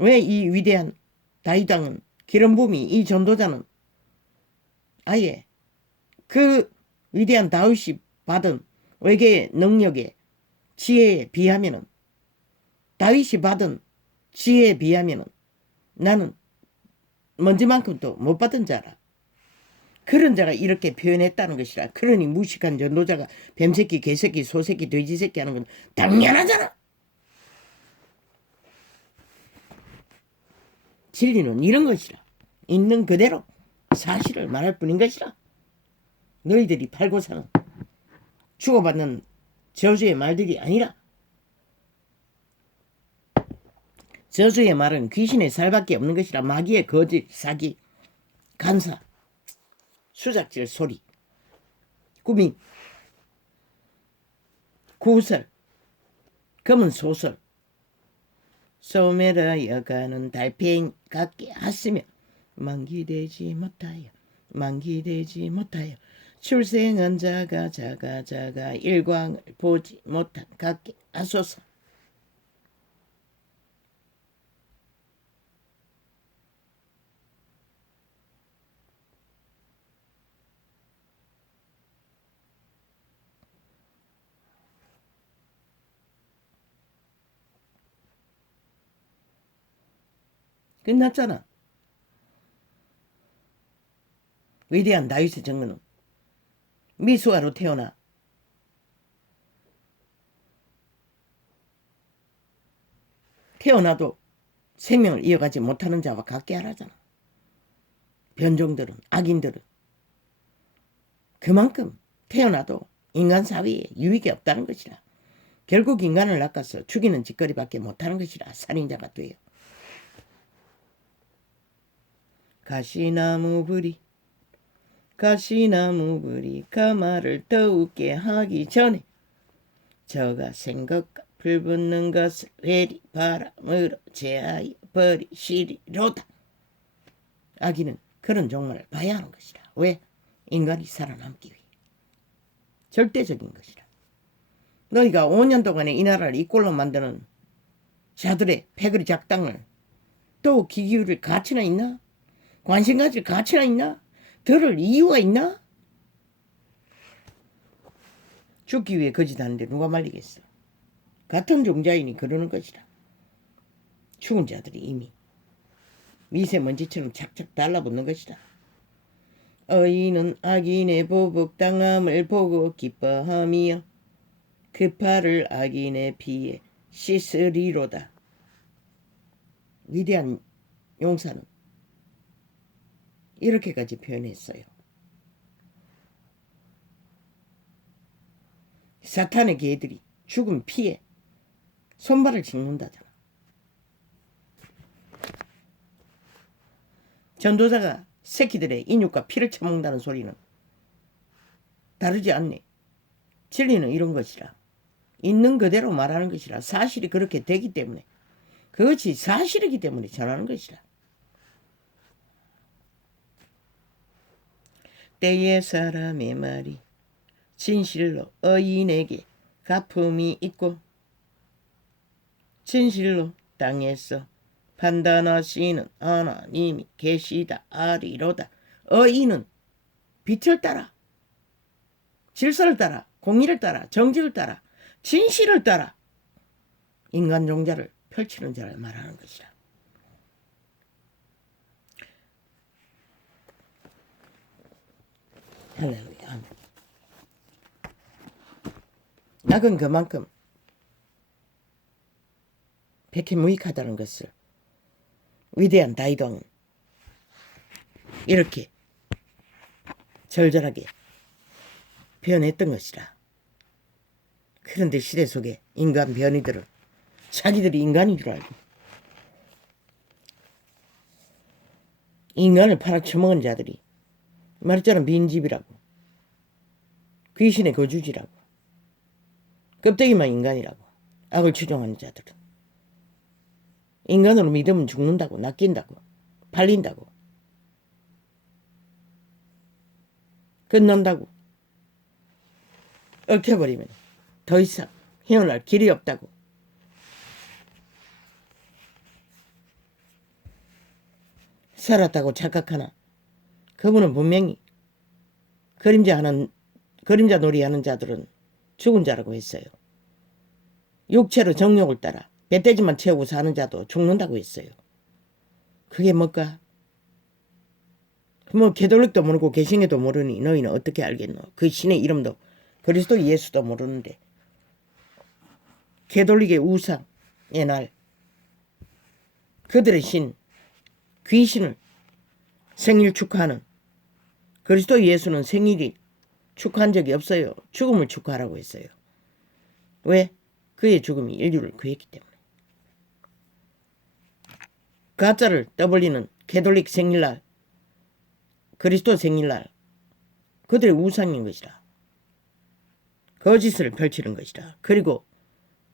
왜 이 위대한 다윗왕은 기름 부음이 이 전도자는 아예 그 위대한 다윗이 받은 외계의 능력의 지혜에 비하면은, 다윗이 받은 지혜에 비하면은 나는 먼지만큼도 못 받은 자라. 그런 자가 이렇게 표현했다는 것이라. 그러니 무식한 전도자가 뱀새끼, 개새끼, 소새끼, 돼지새끼 하는 건 당연하잖아. 진리는 이런 것이라. 있는 그대로 사실을 말할 뿐인 것이라. 너희들이 팔고 사는 주고받는 저주의 말들이 아니라. 저주의 말은 귀신의 살밖에 없는 것이라. 마귀의 거짓, 사기, 간사, 수작질 소리, 꾸밈, 구설, 검은 소설, 소매라 여가는 달팽이 같게 하시며 만기되지 못하여 출생한 자가 일광을 보지 못한 같게 하소서. 끝났잖아. 위대한 다윗의 정거는 미수아로 태어나 태어나도 생명을 이어가지 못하는 자와 같게 하라잖아. 변종들은, 악인들은 그만큼 태어나도 인간 사회에 유익이 없다는 것이라. 결국 인간을 낚아서 죽이는 짓거리밖에 못하는 것이라 살인자가 돼요. 가시나무 불이 가마를 더욱게 하기 전에 저가 생것과 불붙는 것을 회리 바람으로 제하여 버리시리로다. 악인은 그런 종말을 봐야 하는 것이라. 왜? 인간이 살아남기 위해. 절대적인 것이라. 너희가 5년 동안에 이 나라를 이 꼴로 만드는 자들의 패거리 작당을 또 귀 기울일 가치나 있나? 관심 가질 가치나 있나? 들을 이유가 있나? 죽기 위해 거짓하는데 누가 말리겠어? 같은 종자이니 그러는 것이라. 죽은 자들이 이미 미세먼지처럼 착착 달라붙는 것이다. 어인은 악인의 보복당함을 보고 기뻐하며 그 팔을 악인의 피에 씻으리로다. 위대한 용사는 이렇게까지 표현했어요. 사탄의 개들이 죽은 피에 손발을 짚는다잖아. 전도자가 새끼들의 인육과 피를 처먹는다는 소리는 다르지 않네. 진리는 이런 것이라. 있는 그대로 말하는 것이라. 사실이 그렇게 되기 때문에, 그것이 사실이기 때문에 전하는 것이라. 때의 사람의 말이 진실로 어인에게 가품이 있고 진실로 땅에서 판단하시는 하나님이 계시다 하리로다. 어인은 빛을 따라, 질서를 따라, 공의를 따라, 정직을 따라, 진실을 따라 인간 종자를 펼치는 자를 말하는 것이라. 할렐루야. 아멘. 악은 그만큼 백해무익하다는 것을 위대한 다윗왕은 이렇게 절절하게 표현했던 것이라. 그런데 시대 속에 인간 변이들은 자기들이 인간인 줄 알고 인간을 팔아쳐먹은 자들이 말했잖아. 빈집이라고, 귀신의 거주지라고, 껍데기만 인간이라고 악을 추종하는 자들은 인간으로 믿으면 죽는다고, 낚인다고, 팔린다고, 끝난다고, 얽혀버리면 더 이상 헤어날 길이 없다고, 살았다고 착각하나 그분은 분명히 그림자 놀이하는 자들은 죽은 자라고 했어요. 육체로 정욕을 따라 뱃돼지만 채우고 사는 자도 죽는다고 했어요. 그게 뭘까? 뭐 개돌릭도 모르고 개신교도 모르니 너희는 어떻게 알겠노? 그 신의 이름도 그리스도 예수도 모르는데 개돌릭의 우상의 날 그들의 신 귀신을 생일 축하하는 그리스도 예수는 생일이 축하한 적이 없어요. 죽음을 축하하라고 했어요. 왜? 그의 죽음이 인류를 구했기 때문에. 가짜를 떠벌리는 개돌릭 생일날, 그리스도 생일날 그들의 우상인 것이라. 거짓을 펼치는 것이라. 그리고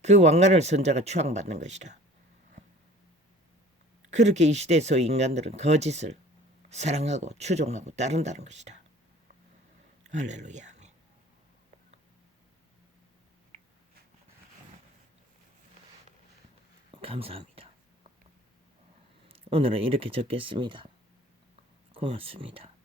그 왕관을 쓴 자가 추앙받는 것이라. 그렇게 이 시대에서 인간들은 거짓을 사랑하고 추종하고 따른다는 것이다. 할렐루야. 아멘. 감사합니다. 오늘은 이렇게 적겠습니다. 고맙습니다.